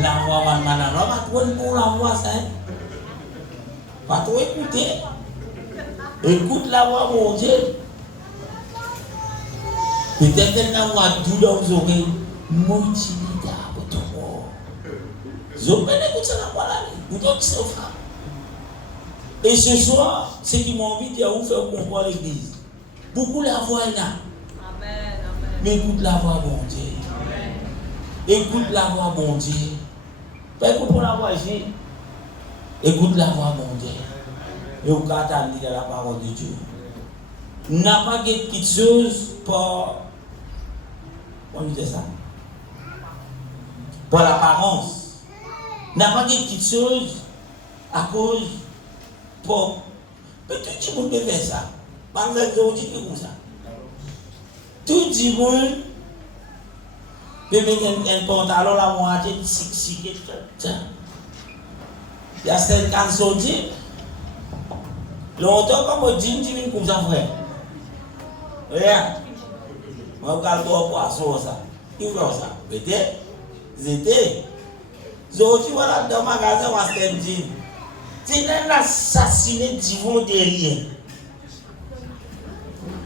la voix va mal, on va trouver pour la voix, ça. Pas trop écouter. Écoute la voix, mon Dieu. Peut-être qu'elle n'a pas tout dans vos oreilles. Mon Dieu, je vais écouter ça là, voilà. Vous devez se faire. Et ce soir, ceux qui m'ont envie de vous faire comprendre l'église. Beaucoup la voix là. Amen, amen. Mais écoute la voix, mon Dieu. Amen. Écoute la voix, mon Dieu. Pas écoute la voix ici. Écoute la voix, mon Dieu. Et vous attendez dans la parole de Dieu. N'a pas quelque chose pour. Comment dire ça? Pour l'apparence. N'a pas quelque chose à cause pour. Mais tout le monde peut faire ça. Par exemple, je dis comme ça. Tout le monde peut mettre un pantalon la moitié de 6 il y a certains sorties. Longtemps, comme on dit, comme ça, frère. Regarde. Moi, je regarde le poisson, ça. Qui fait ça? Peut-être. C'était. Aujourd'hui, voilà, dans le magasin, on va se dire. C'est un assassiné divin derrière.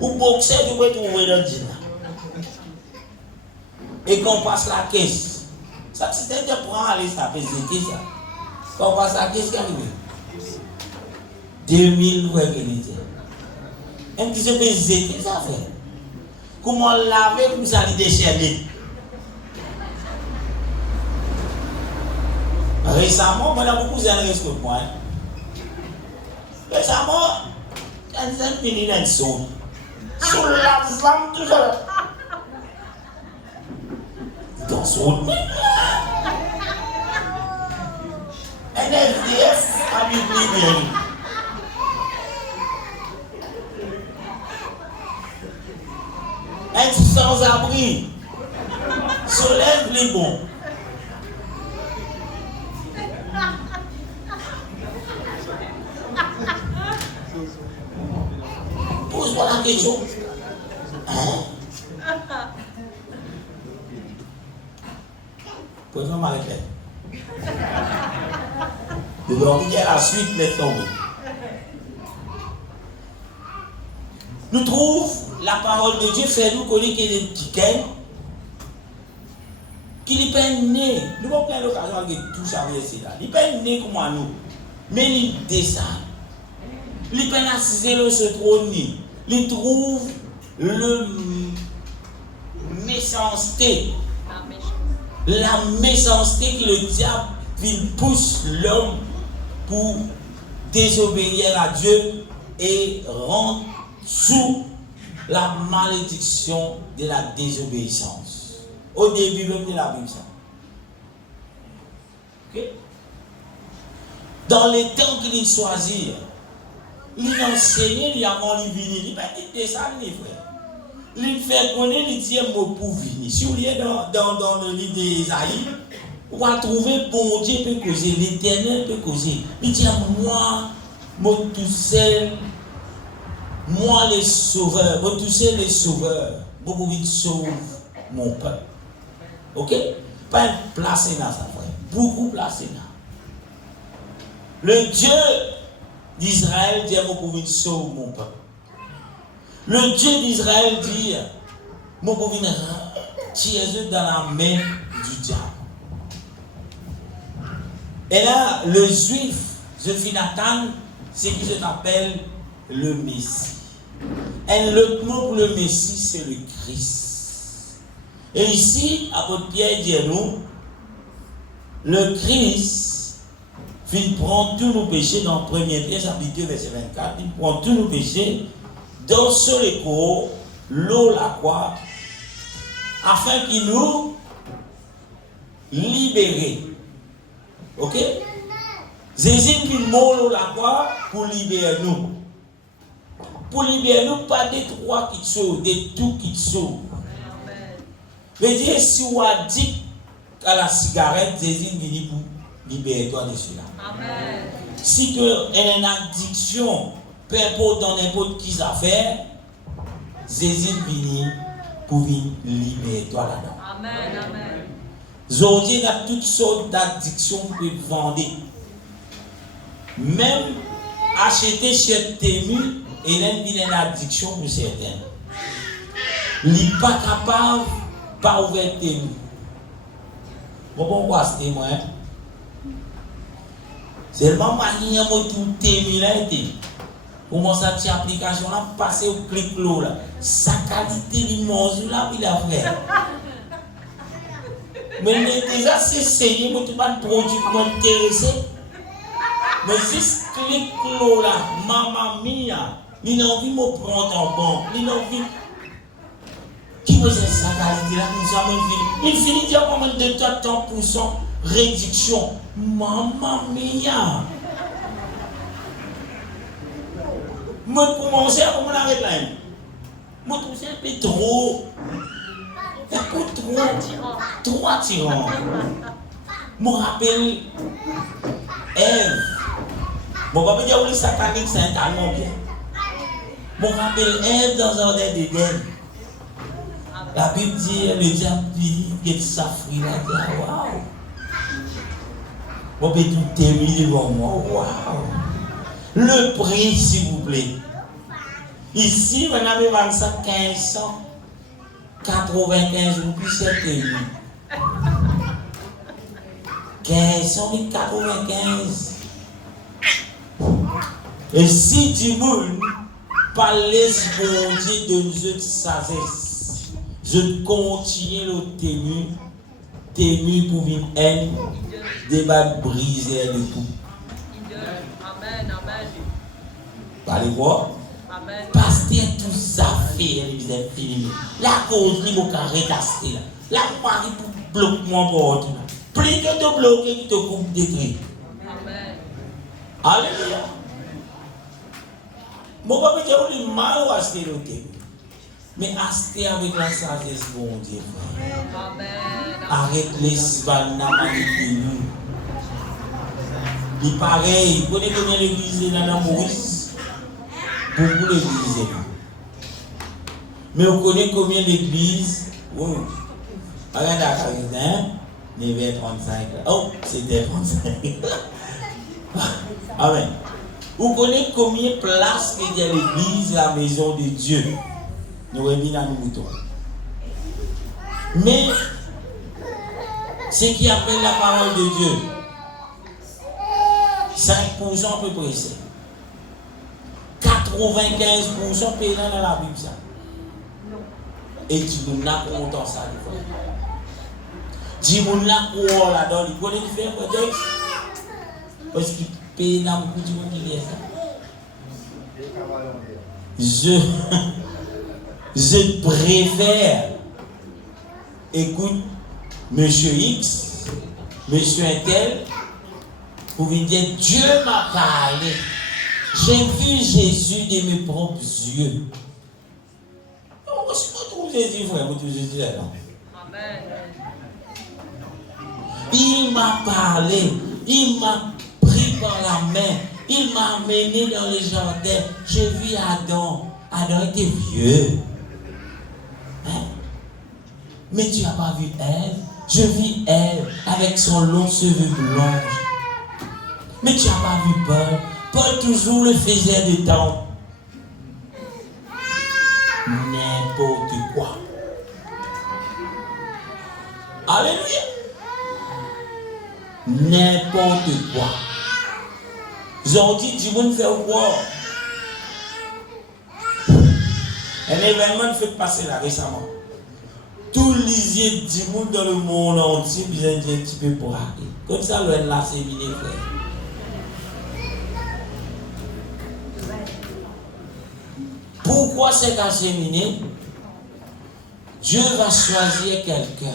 Ou boxer, tu peux trouver dans le jean. Et qu'on passe la caisse. Ça, c'est un peu pour aller, ça peut zéter ça. Quand on passe la caisse, qu'est-ce qu'il y a? 2000 fois qu'il était. Un petit peu zéter ça fait. Comment laver comme ça, il déchaîne. Récemment, moi, j'ai beaucoup de risques pour moi. Récemment, j'ai fini dans le son. Sur la femme, tout ça. Dans son. Un FDF a mis bien. Un sans-abri. Soleil, les bons. question. Pouvez-vous m'arrêter? Donc, il y a la suite, les tombes. Nous trouvons la parole de Dieu fait nous connaître qu'il y a des petits cœurs qui n'est pas né. Nous avons plein d'occasions de tout ça. Il n'est pas né comme nous. Mais il descend. Il n'est pas assisé sur ce trône. Il trouve le méchanceté. La méchanceté que le diable pousse l'homme pour désobéir à Dieu et rendre sous la malédiction de la désobéissance. Au début même de la Bible, ça. Okay? Dans les temps qu'il choisit, il enseigne, il a mon divini, il ne pas dit ça, les frères. Il fait connaître, il dit un mot pour venir. Si vous êtes dans le livre d'Ésaïe, vous allez trouver bon Dieu peut causer, l'Éternel peut causer. Il dit moi tout seul, moi les sauveurs, moi tous les sauveurs, vous pouvez sauver mon peuple. Ok? Pas placé dans ça, frère. Beaucoup placé dans. Le Dieu d'Israël dit vous pouvez sauver mon peuple. Le Dieu d'Israël dit vous pouvez tirer dans la main du diable. Et là, le juif, Nathan, c'est qui se appelle le Messie. Et le mot pour le Messie, c'est le Christ. Et ici, apôtre Pierre dit à nous, le Christ vient prendre tous nos péchés dans 1 Pierre chapitre 2, verset 24. Il prend tous nos péchés dans ce l'écho, l'eau, la croix, afin qu'il nous libère. Ok? Jésus qui mort la croix pour libérer nous. Pour libérer nous, pas des trois qui sauvent, des tout qui sauvent. Mais dire si on a dit à la cigarette, Jésus vient pour libérer toi de cela. Amen. Si tu as une addiction, peu importe dans n'importe qui affaire, Jésus vient pour libérer toi là-dedans. Amen. Amen. Aujourd'hui, il y a toutes sortes d'addictions que vous vendez. Même acheter chez Temu, il y a une addiction pour certains. Il n'est pas capable de pas ouvrir Temu. Bon, c'est témoin. Seulement, manière de tout Temu là été. Comment ça, cette application là, passer au clic là. Sa qualité d'immense là, il a fait. Mais déjà, c'est essayé, mais tu vas te produire pour m'intéresser. Mais juste clic là, maman mia, il a envie de me prendre en banc. Il a envie. Qui vous est sa qualité là, nous avons fini. Il finit déjà comme de 30% réduction. Maman mia. Moi, commencer à comment l'arrêter là. Moi, tout ça, un peu trop. Trop attirant. Je me rappelle Ève. Mon papa dit que satanique, c'est un talent bien. Je me rappelle Ève dans un jardin d'Éden. La Bible dit le diable dit qu'il s'affrit là. Waouh! Vous pouvez tout terminer devant moi. Waouh! Le prix, s'il vous plaît. Ici, vous avez 1500. 95 roupies, c'est payé. 1595. Et si du monde parlait de notre sagesse, je continue le Temu pour une haine, débat brisé de tout. Amen, amen. Parlez-moi. Pasteur, tout ça fait, il est fini. La cause, il faut rétaster là. La mari pour bloquer mon porte. Plus que de bloquer, qui te coupe des cris. Amen. Alléluia. Mon papa dit que le mal ou acheter le thé. Mais acheter avec la sagesse, bon Dieu. Amen. Arrête les svalnamas de nous. Il pareil, vous connaissez combien l'église dans la Maurice? Beaucoup l'église. Mais vous connaissez combien l'église? Oh, regardez à Carizin, 9h35. Oh, c'était 35. Amen. Vous connaissez combien de places qu'il y a l'église, la maison de Dieu? Nous revenons dans nos moutons. Mais, ce qui appelle la parole de Dieu, 5% à peu près c'est. 95% payant dans la Bible ça. Et tu nous n'as pas autant ça des fois. Tu nous n'as pas là-dedans, il connaît faire contexte. Parce qu'il paye dans beaucoup de monde qui dit ça. Je préfère, écoute, Monsieur X, Monsieur Intel, pour vous dire, Dieu m'a parlé. J'ai vu Jésus de mes propres yeux. Comment est-ce que vous trouvez Jésus, frère? Vous trouvez Jésus là? Amen. Il m'a parlé. Il m'a pris par la main. Il m'a amené dans le jardin. J'ai vu Adam. Adam était vieux. Hein? Mais tu n'as pas vu Ève? Je vis Ève avec son long cheveu blanche. Mais tu n'as pas vu Paul? Paul toujours le faisait de temps. N'importe quoi. Alléluia. N'importe quoi. Ils ont dit, du monde fait quoi? Un événement fait passer là récemment. Tout lisier du monde dans le monde entier, ils ont dit un petit peu pour arrêter. Comme ça, le là, c'est miné, frère. Pourquoi c'est acheminé? Dieu va choisir quelqu'un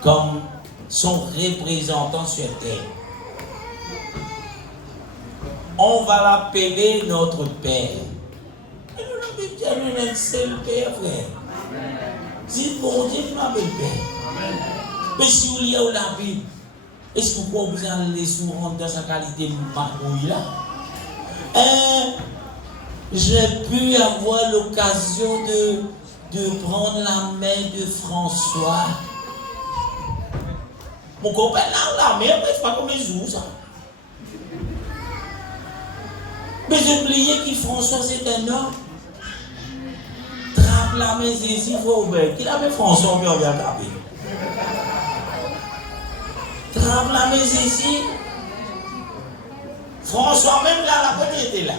comme son représentant sur terre. On va l'appeler notre Père. Et nous l'appelons un seul Père, frère. Si bon Dieu m'appelle Père. Mais si vous lisez la Bible, est-ce que vous allez souvent dans sa qualité de marouille là? J'ai pu avoir l'occasion de prendre la main de François. Mon copain là, la main, c'est pas comme les jours ça. Mais j'ai oublié que François c'est un homme. Trappe la main ici, il faut ouvrir. Qui avait François, mais on vient taper. Trappe la main ici. François même là, la côté était là.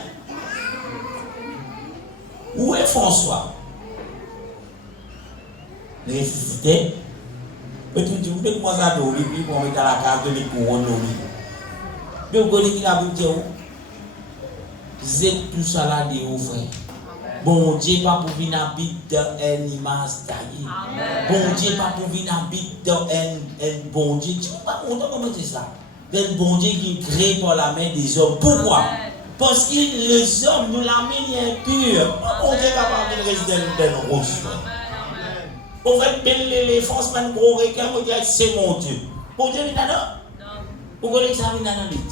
Où est François? Ressuscité. Et tu dis, vous faites moi ça d'origine, puis on met dans la case de l'écouronne. Mais vous connaissez qui la Bible dit où? C'est tout ça là de vous, frère. Bon Dieu, pas pour venir habiter dans un image taillé. Bon Dieu, pas pour venir habiter dans un bon Dieu. Tu ne peux pas comprendre comment c'est ça? Un bon Dieu qui est créé par la main des hommes. Pourquoi? Parce que les hommes nous l'amènent impur. Bon Dieu est capable de rester dans le roche. Au fait, l'éléphant, c'est un gros requin, on dit c'est mon Dieu. Bon Dieu est là. Pourquoi les hommes sont dans le diable?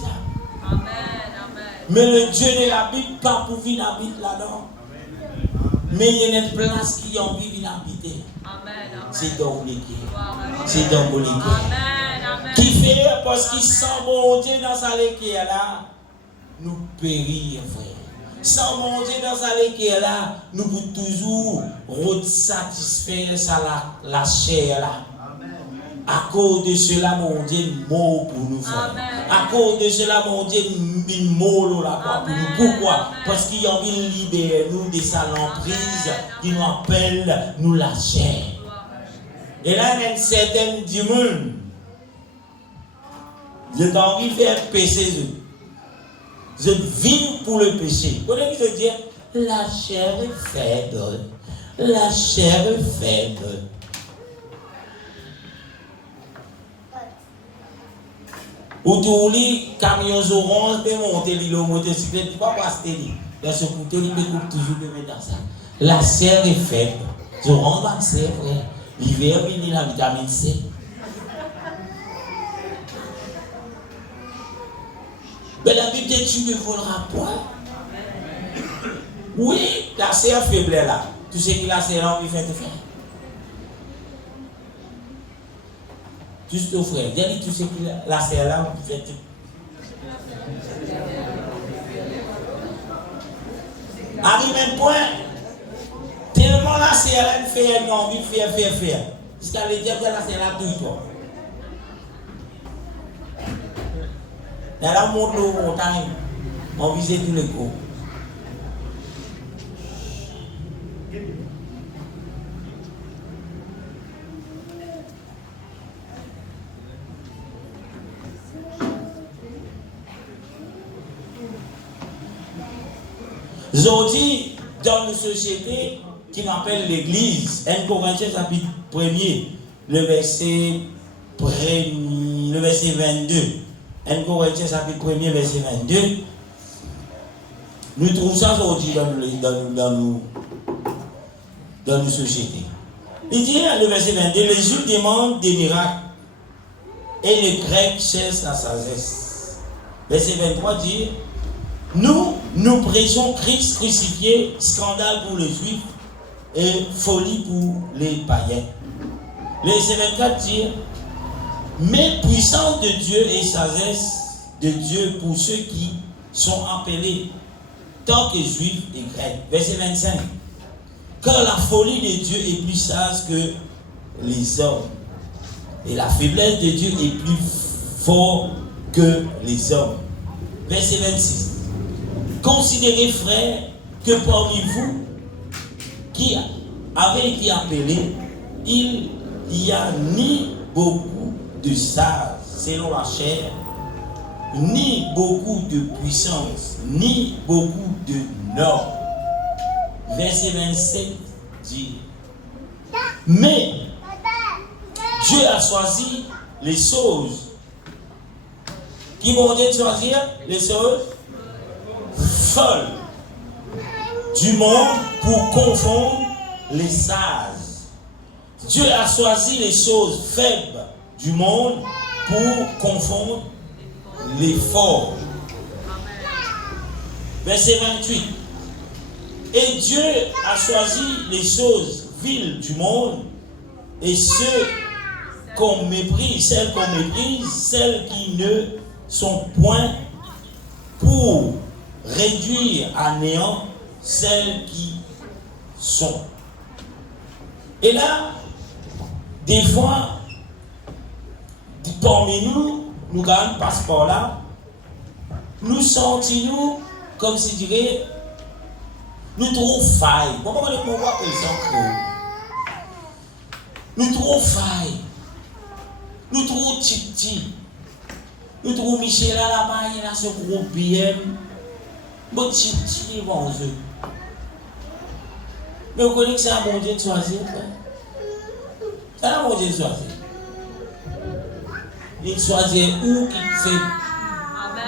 Mais le Dieu de la Bible, pas pour venir habiter là-dedans. Mais il y a une place qui a envie de venir habiter. C'est dans l'équipe. C'est dans l'équipe. Qui fait parce qu'il sent bon Dieu dans sa l'équipe là, nous périr, frère. Sans mon Dieu dans sa l'équipe là, nous pouvons toujours satisfaire la chair là. À cause de cela, mon Dieu mort pour nous faire. À cause de cela, mon Dieu mort là pour nous. Pourquoi? Parce qu'il a envie de libérer nous de sa emprise qui nous appelle nous la chair. Et là, il y a une certaine du monde. J'ai envie de faire péché. Je vis pour le péché. Vous connaissez ce que je veux dire? La chair est faible. La chair est faible. Ou tous les camions orange peuvent monter l'îlot motocyclette, tu ne peux pas passer. Dans ce côté, il peut toujours mettre dans ça. La chair est faible. Je rends ma chair, frère. L'hiver, il y a la vitamine C. Mais la Bible dit tu ne voleras point. Oui, la chair faible là. Tout ce qui a c'est là, il fait tout faire. Tout ce que frère, dis tout ce qui a c'est là, il fait tout. Arrive un point, tellement la c'est là, il fait une envie, il fait. Jusqu'à le dire que la c'est là, tout toi. Et là, on monte aux montagnes, on visite tous les coups. Aujourd'hui, dans une société qui m'appelle l'Église, 1 Corinthiens chapitre 1er, le verset 22. 1 Corinthiens chapitre 1er, verset 22. Nous trouvons ça aujourd'hui dans nos sociétés. Il dit, le verset 22, les Juifs demandent des miracles et les Grecs cherchent la sagesse. Verset 23 dit, nous prêchons Christ crucifié, scandale pour les Juifs et folie pour les païens. Verset 24 dit, mais puissance de Dieu et sagesse de Dieu pour ceux qui sont appelés, tant que Juifs et Grecs. Verset 25, car la folie de Dieu est plus sage que les hommes, et la faiblesse de Dieu est plus forte que les hommes. Verset 26, considérez, frères, que parmi vous qui avez été appelés, il n'y a ni beaucoup de sages selon la chair, ni beaucoup de puissance, ni beaucoup de nobles. Verset 27 dit, mais Dieu a choisi les choses. Qui vont Dieu choisir? Les choses folles du monde pour confondre les sages. Dieu a choisi les choses faibles du monde pour confondre les forts. Verset 28. Et Dieu a choisi les choses viles du monde et celles qu'on méprise, celles qui ne sont point, pour réduire à néant celles qui sont. Et là, des fois, parmi nous avons un passeport là, nous sentons comme si dirait, nous trouvons faille. Pourquoi le mot exemple? Nous trouvons faille. Nous trouvons Titi. Nous trouvons Michel là-bas, il y a ce gros BM. Bon Titi, bon Dieu. Mais vous connaissez que c'est un bon Dieu de choisir, frère. C'est un bon Dieu de choisir. Il choisit où il fait. Amen.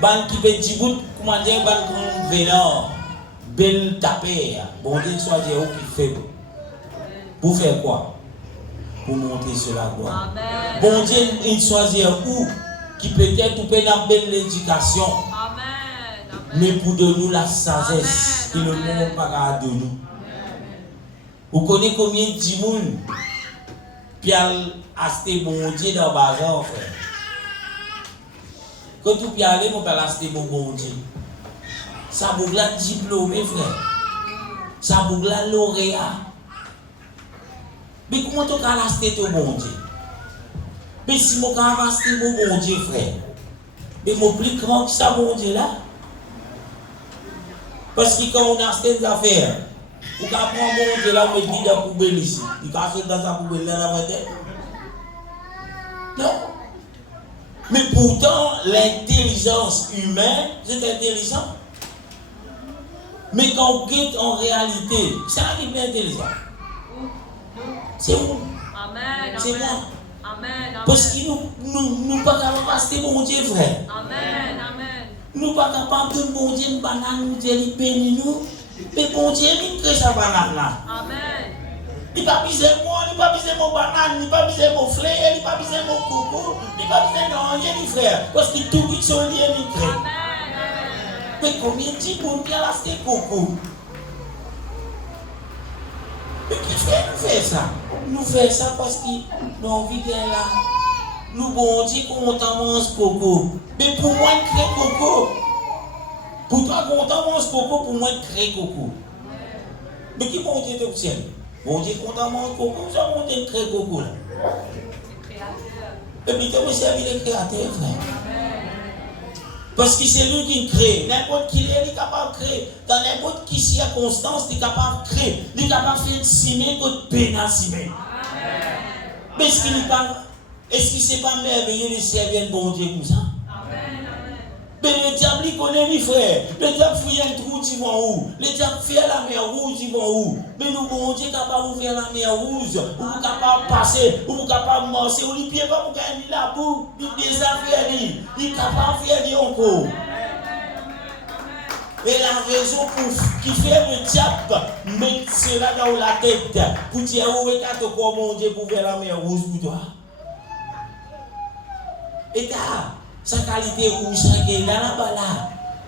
Ban qui fait Djibout, comment dire, ban qu'on vénant, bel tapé. Bon Dieu choisit où il fait. Pour faire quoi? Pour monter sur la gloire. Amen. Bon Dieu, il choisit où qui peut-être ou peut dans belle l'éducation. Amen. Mais pour de nous la sagesse que le monde pas de nous. Vous connaissez combien de gens qui ont acheté bon Dieu dans le bazar, frère? Quand vous pouvez aller, vous pouvez acheter bon Dieu. Ça vous l'a diplômé, frère. Ça vous l'a lauréat. Mais comment tu as acheté ton bon Dieu? Mais si je vais acheter mon bon Dieu, frère, mais je plus grand que ça, bon Dieu là. Parce que quand on achète des affaires, on prend mon Dieu là, on met dans la poubelle ici. Il va acheter dans sa poubelle là, la tête. Non. Mais pourtant, l'intelligence humaine, c'est intelligent. Mais quand on guette en réalité, ça arrive intelligent. C'est vous. Amen. C'est moi. Amen. Parce que nous ne pas capables d'acheter mon Dieu, frère. Amen. Amen. Nous ne pas capables de mon Dieu, une banane, nous dire, béni nous. Mais mon Dieu, il crée sa banane là. Amen. Il ne pas biser moi, il ne pas biser mon banane, il ne pas biser mon fleur, il ne pas biser mon coco, il ne pas biser non, rien, ni frère. Parce que tout qui sont liés, il crée. Amen. Mais combien de gens qui ont acheté coco? nous faisons ça. Nous faisons ça parce que nous avons envie d'être là. Nous bon Dieu content mange coco. Mais pour moi, créer coco. Pour toi, content mange coco, pour moi, créer coco. Mais qui bon Dieu te ciel? Bon Dieu content mange coco, ça bon Dieu crée coco là. Et puis tu as servi le créateur, frère. Parce que c'est lui qui crée. N'importe qui est capable de créer. Dans n'importe qui circonstance, il est capable de créer. Il est capable de faire simer que peine à simer. Mais est-ce qu'il n'est pas. Est-ce que ce n'est pas merveilleux de servir un bon Dieu comme ça? Mais le diable, il connaît les frères. Le diable fouille un trou, il va où? Le diable fait la mer rouge, il va où? Mais nous, bon Dieu, capable d'ouvrir la mer rouge, ou capable de passer, ou capable de marcher, ou ne peut pas pour gagner la boue, il désaffaire, il est capable de faire encore. Et la raison qui fait le diable mettre cela dans la tête, pour dire, où est-ce que mon Dieu pour faire la mer rouge pour toi? Et là, sa qualité rouge, qui est là,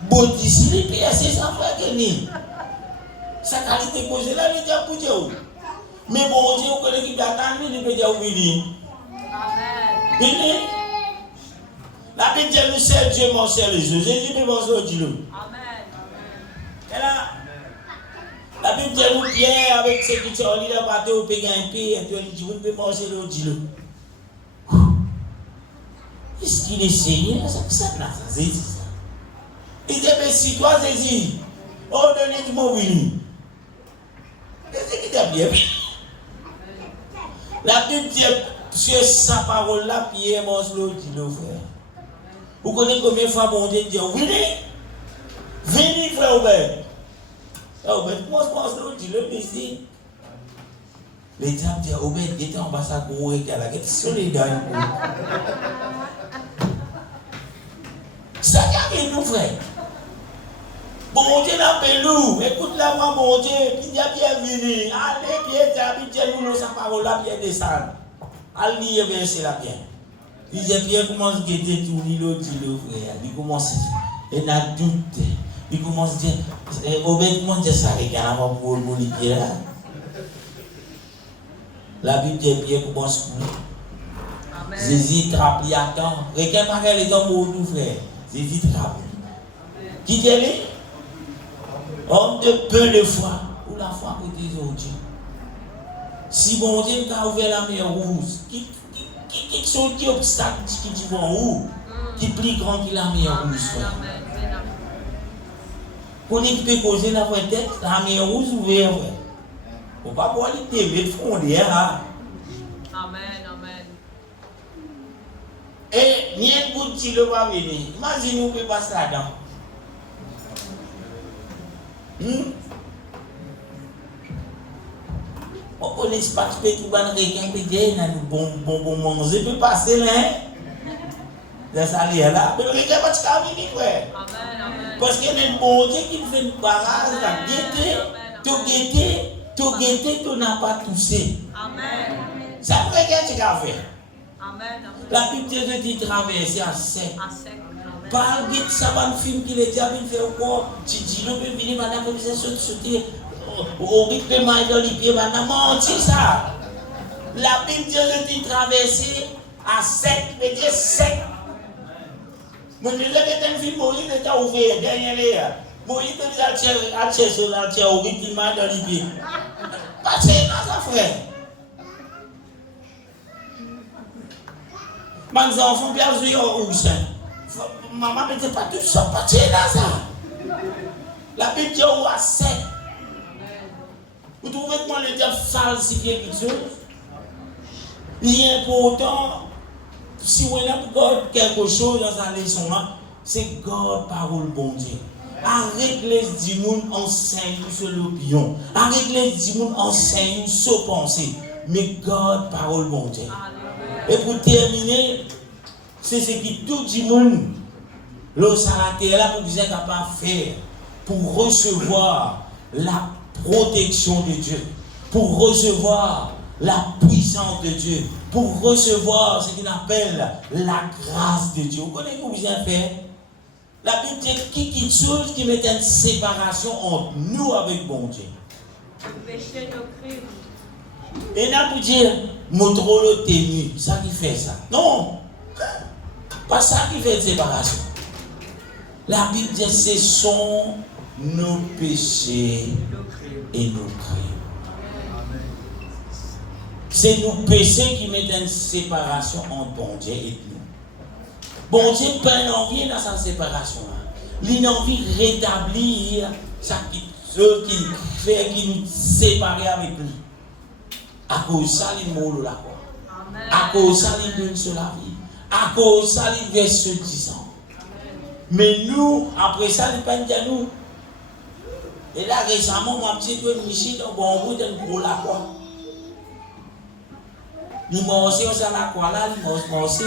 bon, d'ici les pieds, c'est ça, frère, qui sa qualité posée là, il diable pour Dieu. Mais bon Dieu, vous connaissez qui attend, il peut dire oui. Amen. La Bible dit, le seul Dieu, mon seul Jésus. Jésus peut manger au Dieu. Amen. Et là, la Bible dit, nous, Pierre, avec ce qui sont en lit, là, bateau, au pégan, et puis, il dit, vous pouvez manger au Dieu. Est-ce qu'il est Seigneur? Ça, c'est ça. Il dit, mais si toi, Jésus, on donne du mot oui. C'est qui t'a bien. La Bible dit, sur sa parole-là, Pierre mange l'eau, dit le frère. Vous connaissez combien de fois mon Dieu dit, venez, frère Aubert. Aubert, moi, je mange l'eau, dit le ici. Les diables disent, Aubert, il était en bas à courir, il y a la question, les gars. Ça y arrive, nous, frère. Bon Dieu l'appelle nous. Écoute-la, moi, bon Dieu. Il y a bienvenue. Allez, Pierre, nous, sa parole-là, Pierre descend. Allez, lire verset là, Pierre. Il dit, Pierre commence à guetter tout, l'îlot, frère. Il commence, il a doute. Il commence à dire, Obed, comment dire ça, regarde, on va pour le Pierre là. La Bible dit, Pierre commence à courir. Jésus trappe, il attend. Regarde, pas les hommes au tout, frère. Jésus trappe. Qui dit, homme de peu de foi, ou la foi que tu as Dieu. Si bon Dieu t'a ouvert la mer rouge, qui sont les obstacles qui dit bon où, qui est plus grand que la mer rouge. Qu'on peut causer la vraie tête, la mer rouge ouverte. On va pas aller te mettre frontière. Amen, amen. Et n'y a pas de petit le va venir. Imagine nous peut passer là-dedans. On connaît pas que tout le monde regarde, bon manger, peut passer là. Dans sa vie là, mais regarde pas ce qu'il y a. Parce qu'il y a un bon Dieu qui fait une barrage, tu guetter, tu n'as pas touché. Amen. Ça regarde ce qu'il a fait. La Bible dit traverser à sec. Par le ça va un film qui les diables fait encore. Tu dis, nous peut venir maintenant comme ça, sauter au rythme de dans les pieds, maintenant, mentir ça. La Bible dit traverser à sec, mais dire sec. Mais je l'ai un film, Moïse était ouvert, dernier. Moïse était à tirer au rythme dans les pieds. Pas de ça, frère. Mes enfants, bien jouer au sein. Maman n'était pas tout ça, pas de ça. La Bible dit au sec. Vous trouvez que moi, le diable falsifier quelque chose? Il est important. Si on a quelque chose dans sa leçon, c'est God parole bon Dieu. Arrête les dimons enseigne sur l'opinion. Arrête les dimons enseigne sur pensée. Mais God parole bon Dieu. Et pour terminer, c'est ce que tout dimon, l'eau s'arrête là pour vous être capable de faire pour recevoir la protection de Dieu, pour recevoir la puissance de Dieu, pour recevoir ce qu'on appelle la grâce de Dieu. Vous connaissez comment vous avez fait? La Bible dit qu'il y a quelque chose qui met une séparation entre nous avec bon Dieu. Le péché nos crimes. Et là, pour dire, montre le tenu, ça qui fait ça. Non, pas ça qui fait séparation. La Bible dit, ce sont nos péchés et nos crimes. C'est nos péchés qui mettent une séparation entre bon Dieu et nous. Bon Dieu n'a pas envie dans sa séparation. Il a envie de rétablir ce qui fait qui nous sépare avec lui. À cause de ça, il mourut la croix. À cause de ça, il donne sur la vie. À cause de ça, il verse 10 ans. Mais nous, après ça, il ne pas de nous. Et là, récemment, mon petit peu Michel, bon, on va pour la croix. Il m'a aussi, on s'est la croix là, il m'a aussi,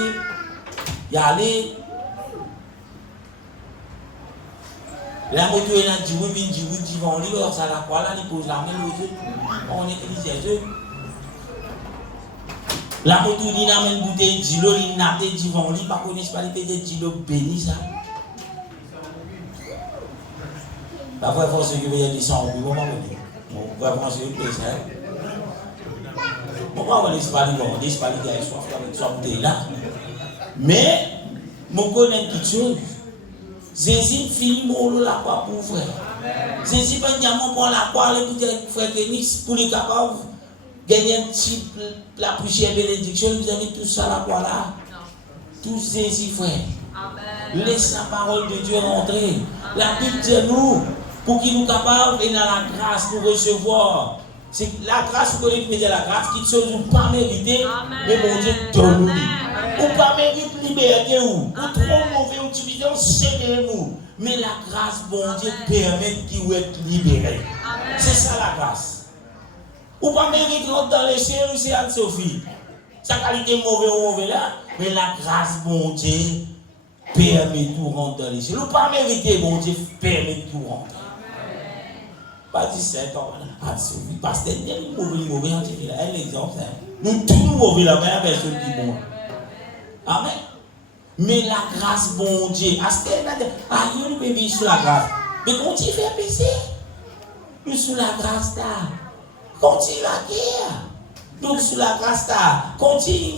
il allait. La moto est là, dit oui, on lit, on s'est la croix là, il pose la main, on est utilisé. La moto, il a même bouteille de l'eau, il n'a pas dit on lit, par contre, il pas dit l'eau béni ça. La vraie force que vous avez dit ça, on va venir. On va manger une place. On va aller se parler, on va se parler de la soif avec sa bouteille là. Mais, je connais quelque chose. Jésus finit mon la croix pour frère. Jésus pas dire mon pour la croix pour frère Kénix pour les capables gagner un petit la prière bénédiction, vous avez tout ça la croix là. Tout Jésus frère. Laisse la parole de Dieu rentrer. La Bible dit nous pour qu'il nous capable et dans la grâce pour recevoir. C'est la grâce pour nous dire la grâce qui chose nous pas mériter, mais bon Dieu donne nous. Ou pas mérite liberté ou trop mauvais ou timide, c'est nous. Mais la grâce, bon Dieu, permet qu'il soit libéré. C'est ça la grâce. Ou pas mérite rentrer dans les cieux, c'est Anne-Sophie. Sa qualité mauvais là, mais la grâce, bon Dieu, permet tout rentrer dans les cieux. Ou pas mériter, bon Dieu, permet tout rentrer. Pas 17 ans, Anne-Sophie, parce que c'est mauvais, un exemple. Nous tous mauvais la même personne qui est bon. Amen. Mais la grâce, bon Dieu, il peut vivre sous la grâce. Mais quand il fait péché, nous sous la grâce, quand il la guerre, donc sous la grâce, quand il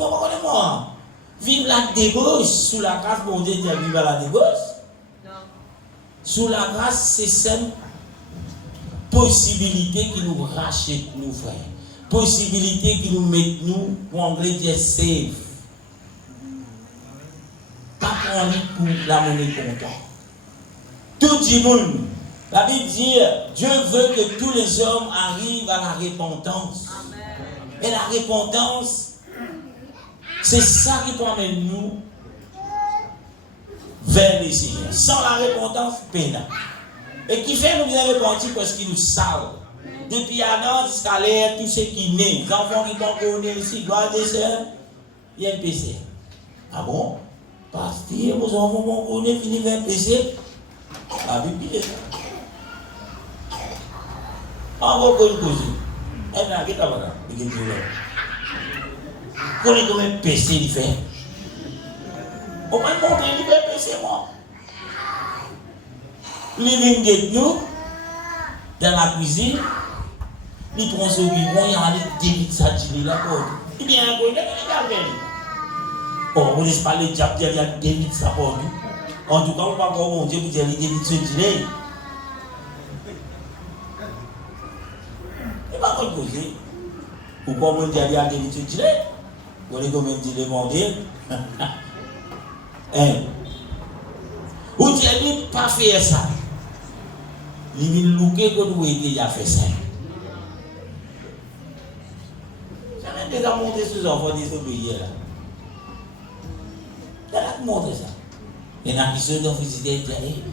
vive la débauche, sous la grâce, bon Dieu, il vivre la débauche. Sous la grâce, c'est cette possibilité qui nous rachète, nous frères. Possibilité qui nous met, nous, pour anglais dire save. Pas pour la monnaie comptant. Tout le monde. La Bible dit, Dieu veut que tous les hommes arrivent à la repentance. Amen. Et la repentance, c'est ça qui peut amener nous vers le Seigneur. Sans la repentance, peine. Et qui fait nous bien repentir parce qu'il nous salve. Depuis Adam jusqu'à l'air, tout ce qui naît, les enfants qui vont connaître ici, gloire des sœurs, il y a un péché. Ah bon? Parce que vos enfants vont connaître, finir vers un péché. La Bible dit ça. On va connaître cause. Elle n'a pas de dire. Connaître combien de péché il fait. On va montrer qu'il fait péché, moi. Il vient nous dans la cuisine. Il prend ce vivant, il a des ça dit là. Il vient à côté, il a fait. On ne laisse pas les diables, il y a des ça pour nous. En tout cas, on ne va pas voir mon Dieu pour dire les David se dit. Il va pas poser. Pourquoi on dit il y a des David se dit? On est comme un dit mon Dieu. Ou dit il pas faire ça. Il vient louquer quand vous avez déjà fait ça. J'ai déjà monté sur les enfants désobéis là. J'ai montré ça. Il y en a qui sont dans le visiter et disent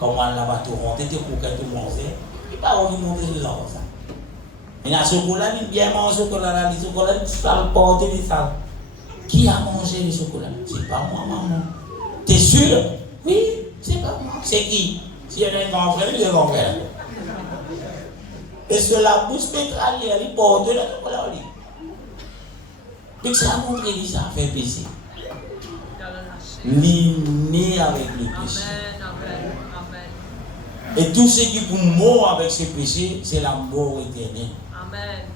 comment là-bas tu rentres, tu coupes, tu manges. Il n'y a pas envie de monter sur les enfants ça. Il y a un chocolat, il bien mangé le chocolat, le chocolat, il sale porte, il sale. Qui a mangé le chocolat? C'est pas moi, maman. T'es sûr? Oui, c'est pas moi. C'est qui? S'il y a un grand frère, il y a un grand frère. Et sur la bouche pétralière, il porte le chocolat au lit. Donc ça a montré que ça a fait péché. L'île avec le péché. Amen, amen. Et tout ce qui pour mort avec ce péché, c'est la mort éternelle. Amen.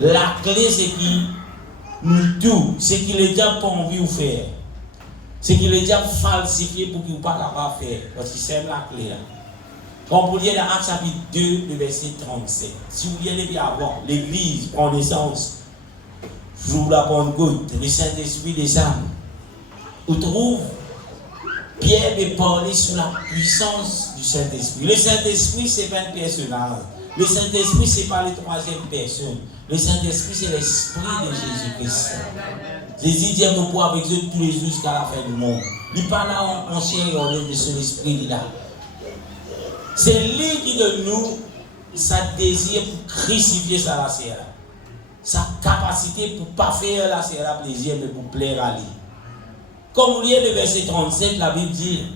La clé, c'est qui nous tout, c'est qu'il est déjà pas envie de faire. C'est qu'il est déjà falsifié pour qu'il ne pas capable de faire. Parce que c'est la clé là. Quand vous lisez dans Actes chapitre 2, le verset 37, si vous lisez depuis avant, l'église prend naissance, jour de la Pentecôte, le Saint-Esprit descend. On trouve Pierre veut parler sur la puissance du Saint-Esprit. Le Saint-Esprit, ce n'est pas un personnage. Le Saint-Esprit, ce n'est pas la troisième personne. Le Saint-Esprit, c'est l'Esprit de Jésus-Christ. Jésus dit mon poids avec eux tous les jours jusqu'à la fin du monde. Il n'est pas là en chair et en œuvre de son esprit là. C'est lui qui donne nous sa désir pour crucifier sa lacère. Sa capacité pour ne pas faire la lacère plaisir, mais pour plaire à lui. Comme vous lisez le verset 37, la Bible dit,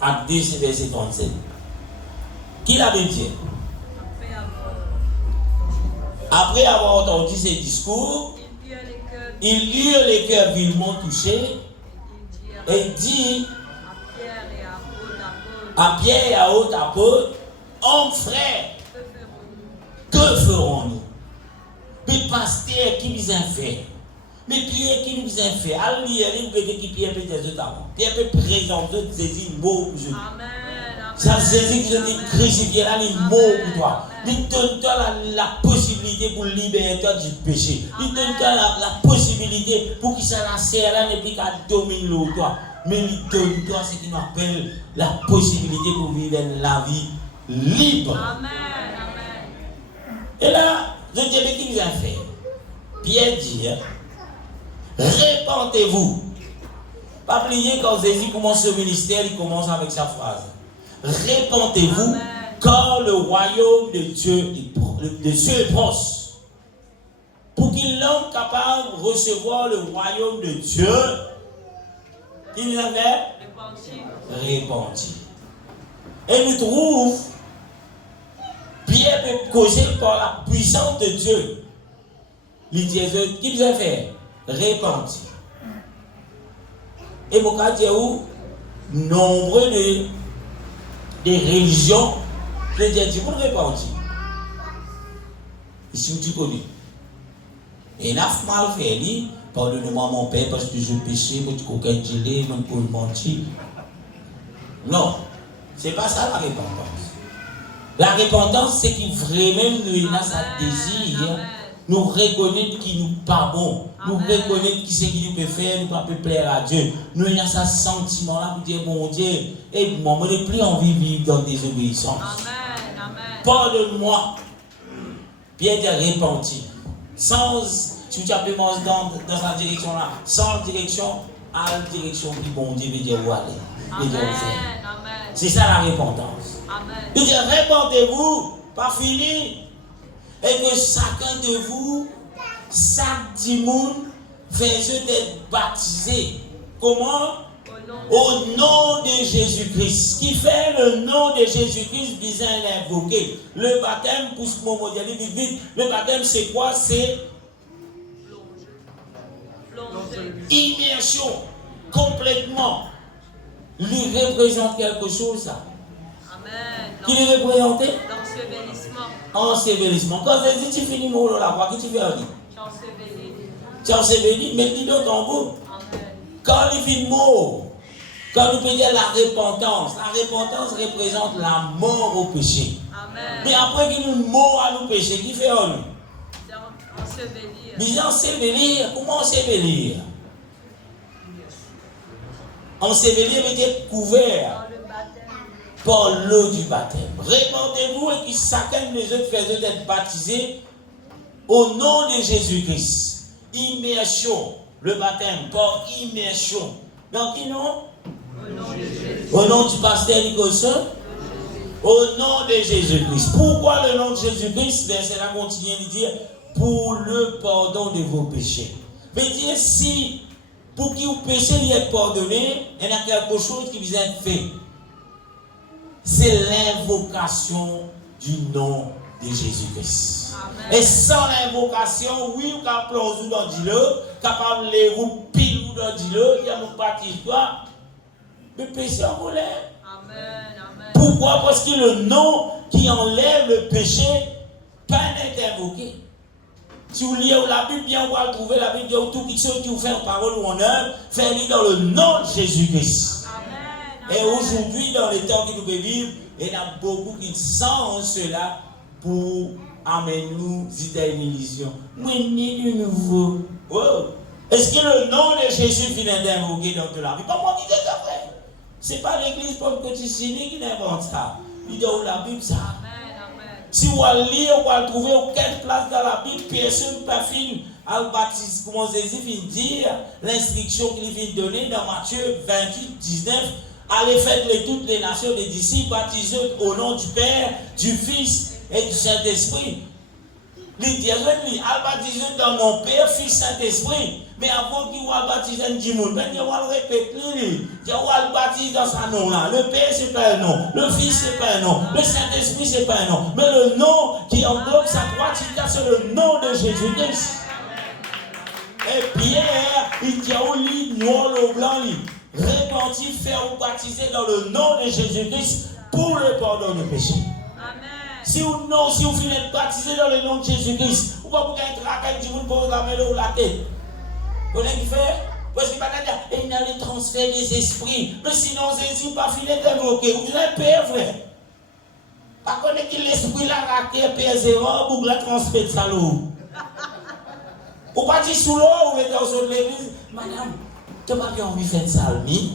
à 2, c'est verset 37. Qui la Bible dit? Après avoir entendu ces discours, ils eurent les cœurs vivement touchés et dit à Pierre et à autres apôtres, hommes frères, que ferons-nous? Mais pasteur, qui nous a fait? Mais Pierre, qui nous a fait? Alors, il y a une qui Pierre peut des autres avant. Pierre peut présenter des mots pour je dis. Ça saisit que je dis crucifié là, les mots pour toi. Il donne-toi la possibilité pour libérer toi du péché. Il donne-toi la possibilité pour qu'il s'en serre là, n'est plus qu'à dominer l'eau toi. Mais il donne-toi ce qu'il appelle la possibilité pour vivre la vie libre. Amen. Et là, je dis, mais qui nous a fait? Pierre dit, répentez-vous. Pas oublier quand Jésus commence ce ministère, il commence avec sa phrase. Répentez-vous, car le royaume de Dieu est proche. Pour qu'il soit capable de recevoir le royaume de Dieu, il avait répandu. Et nous trouvons Pierre peut causer par la puissance de Dieu. Il dit, qui vous a fait? Répandu. Et mon cas dit où nombreux de religions, je dis, vous répandu. Ici, tu connais. Et il a mal fait, dit, pardonne-moi mon père parce que je péchais, que tu coquin gilet, mon pour mentir. Non, ce n'est pas ça la repentance. La repentance, c'est qu'il vraiment nous a sa désir, nous reconnaître qu'il nous pas bon, nous reconnaître qui c'est qui nous peut faire, nous peut plaire à Dieu. Nous avons ce sentiment là pour dire, mon Dieu, et moi, je n'ai plus envie de vivre dans des obéissances. Pardonne-moi. Pierre est repenti. Sans, si tu as pu manger dans sa direction là, sans direction, à la direction du bon Dieu veut dire où aller. C'est ça la repentance. Il dit, répandez-vous, pas fini. Et que chacun de vous, chaque dimanche, faisait être baptisé. Comment? Au nom de Jésus-Christ. Qui fait le nom de Jésus-Christ visant à l'invoquer. Le baptême, pour ce moment, le baptême, c'est quoi? C'est immersion complètement. Il représente quelque chose, ça. Amen. Qui le représente? Ensevelissement. Quand Jésus, tu finis mon là, quoi, qu'est-ce que tu fais? Tu ensevelis, mais dis donc en vous. Quand il finit mort, quand nous peut dire la repentance représente la mort au péché. Amen. Mais après qu'il nous mort à nos péchés, qui fait en nous? Mais ensevelir, comment ensevelir? Ensevelir veut dire couvert par l'eau du baptême. Répandez-vous et que chacun des autres faisait être baptisé au nom de Jésus-Christ. Immersion, le baptême par immersion. Dans qui nom? Au nom du pasteur Nicholson. Au nom de Jésus-Christ. Pourquoi le nom de Jésus-Christ? Verset là continue de dire pour le pardon de vos péchés. Veut dire si pour que vos péchés lui est pardonné, il y a quelque chose qui vous est fait. C'est l'invocation du nom de Jésus-Christ. Et sans l'invocation, oui, nous pouvons plonger dans l'îlot, capable de les roupiler dans l'îlot, il y a nos parties, toi. Le péché en relève. Pourquoi? Parce que le nom qui enlève le péché, pas n'est invoqué. Si vous lisez la Bible, bien vous allez trouver la Bible, tout qui sont qui vous fait en parole ou en œuvre, faites-le dans le nom de Jésus-Christ. Et aujourd'hui, dans les temps que nous vivons, il y a beaucoup qui sentent cela pour amener nous à une illusion. Moi, ni de nouveau. Oh. Est-ce que le nom de Jésus vient d'invoquer dans la vie? Pas moi qui dis ça, frère. Ce n'est pas l'église comme que tu signes qui invente ça. Il dit dans la Bible ça. Si vous allez lire, vous allez trouver aucune place dans la Bible, personne pas fini à baptiser, comment Jésus vient dire, l'instruction qu'il vient donner dans Matthieu 28, 19, allez faire toutes les nations des disciples, baptisés au nom du Père, du Fils et du Saint-Esprit. Il dit, allez baptiser dans mon Père, Fils, Saint-Esprit. Mais avant qu'il va baptiser du monde, il va le répéter. Il va le baptiser dans son nom là. Le Père, ce n'est pas un nom. Le Fils, ce n'est pas un nom. Le Saint-Esprit, ce n'est pas un nom. Mais le nom qui englobe sa droite, c'est le nom de Jésus-Christ. Et Pierre, il dit au lit, noir le blanc, repentir, faire ou baptiser dans le nom de Jésus-Christ pour le pardon de péché. Si vous finissez de baptiser dans le nom de Jésus-Christ, vous ne pouvez pas être raquette du monde pour vous ramener la tête. Vous voyez ce qu'il fait? Parce qu'il va dire, il y a le transfert des esprits. Mais sinon, Jésus n'a pas fini d'invoquer. Vous êtes père, frère. Par contre, l'esprit l'a raqué, père zéro, pour la transfert de salaud. Vous pas dire sous l'eau, vous êtes dans l'église. Madame, tu n'as pas bien envie de faire ça, lui?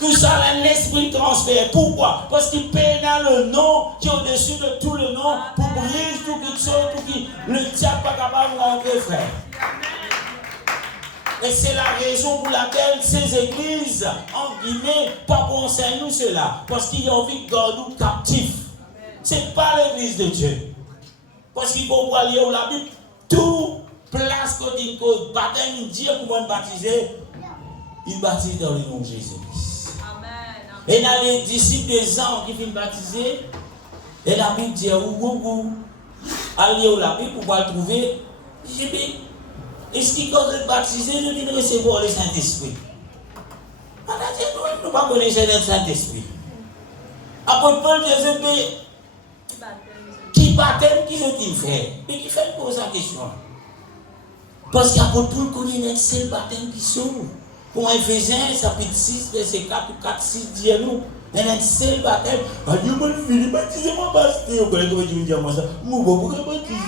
Tout ça, l'esprit transfert. Pourquoi? Parce qu'il paie dans le nom qui est au-dessus de tout le nom pour briser tout quelque chose, pour que le diable n'est pas capable de rentrer, frère. Et c'est la raison pour laquelle ces églises, en guillemets, pas pour enseigner nous cela. Parce qu'il y a envie de garder nous captifs. Ce n'est pas l'église de Dieu. Parce qu'il faut voir lire la Bible, tout place côté une baptême, il dit pour moi baptiser, il baptise dans le nom de Jésus-Christ. Et dans les disciples des anges qui viennent baptiser, et la Bible dit, allez la Bible pour pouvoir le trouver. J'ai dit, est-ce qu'il quand vous baptisé, nous devons recevoir le Saint-Esprit? Nous ne pouvons pas connaître le Saint-Esprit. Après Paul Jésus, qui baptême, qui sont-ils fait? Mais qui fait pour sa question? Parce qu'après Paul connaît un seul baptême qui sauve. Pour Éphésiens, chapitre 6, verset 4 ou 4, 6, dis-nous, il y a un seul baptême. Dieu m'a dit, baptisez-moi, pasteur. Vous connaissez comment je vous dis à moi ça? Moi, pourquoi baptiser?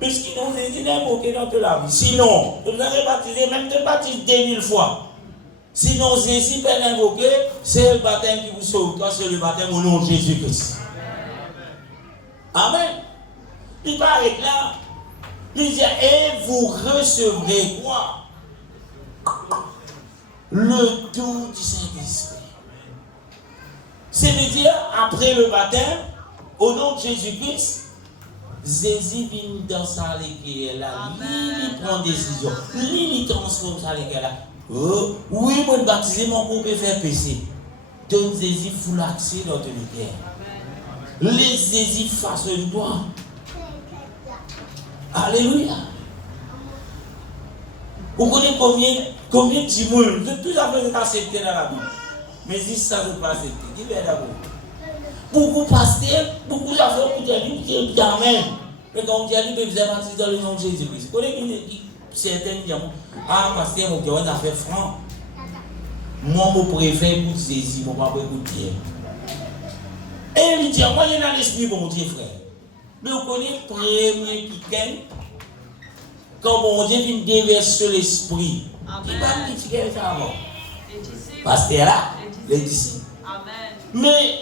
Parce qu'ils ont été invoqués dans toute la vie. Sinon, vous avez baptisé, même de baptiser 2000 fois. Sinon, Jésus peut l'invoquer, c'est le baptême qui vous sauve. Toi, c'est le baptême au nom de Jésus-Christ. Amen. Il paraît là, il dit, et vous recevrez quoi? Le don du Saint-Esprit. C'est-à-dire, après le baptême, au nom de Jésus-Christ, Jésus vient dans sa léguée là, il prend décision, il transforme sa léguée là. Oh, oui, moi baptiser mon groupe et faire péché. Donne Jésus full accès dans ton léguée. Laisse Jésus façonne-toi. Alléluia. Vous connaissez combien de timons, de plus en plus accepté dans la Bible. Mais si ça ne veut pas accepter, dis-le d'abord. Beaucoup pasteurs, beaucoup d'affaires pour dire, vous amen. Mais quand on dit, vous avez baptisé dans le nom de Jésus-Christ. Vous connaissez certains disent, ah, pasteur, vous avez une affaire franc. Moi, je préfère écouter Jésus, je ne pas écouter. Et il dit, moi, il y a dans l'esprit, mon Dieu, frère. Mais vous connaissez le premier qui gagne, quand mon Dieu vient déverser l'esprit. Qui va me dire ça avant? Pasteur là, les disciples. Mais,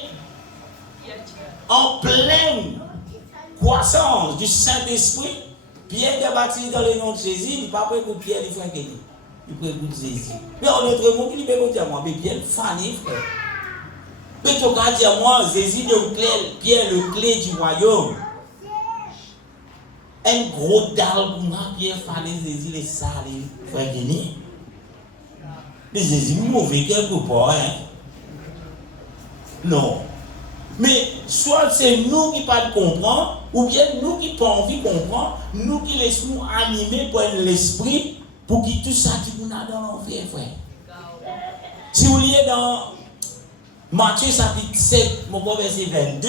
en pleine croissance du Saint-Esprit, Pierre est baptisé dans le nom de Jésus, il ne peut pas écouter Pierre, il faut écouter. Il peut écouter Jésus. Mais en autre mot, il peut écouter à moi, mais Pierre, fané, frère. Mais tu vas dire à moi, Jésus, Pierre, le clé du royaume. Un gros dalle pour moi, Pierre, fané, Jésus, les salés, frère Denis. Mais Jésus, mauvais quelque part, hein. Non. Mais soit c'est nous qui ne pas comprendre, ou bien nous qui pas envie de comprendre, nous qui laissons animer par l'esprit pour que tout ça qui nous a dans l'envie, frère. Si vous lisez dans Matthieu chapitre 7, mon verset 22,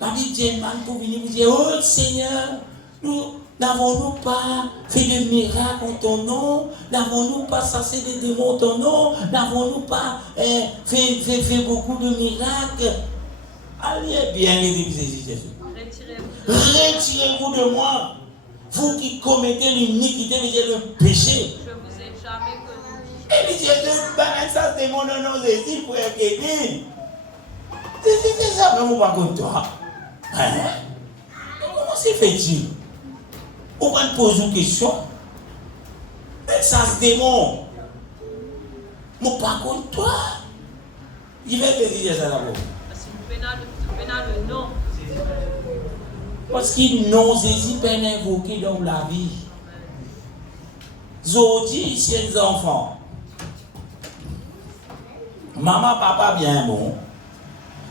la Bible dit, man pour venir vous dire, oh Seigneur, Nous n'avons-nous pas fait de miracles en ton nom? N'avons-nous pas chassé des démons en ton nom? N'avons-nous pas fait beaucoup de miracles? Allez bien, Jésus. Retirez-vous de moi, vous qui commettez l'iniquité et le péché. Je vous ai jamais connu. Et les Jésus, ça c'est mon nom, Jésus, pour aider. C'est ça, mais pas contre toi. Hein? Comment c'est fait-il? On va te poser une question. Mais ça se démon. Mais pas contre toi. Il va te dire ça d'abord. Parce que nous pénal le nom. Parce qu'il non Jésus peut invoquer dans la vie. Zodi, chez les enfants. Maman, papa, bien bon.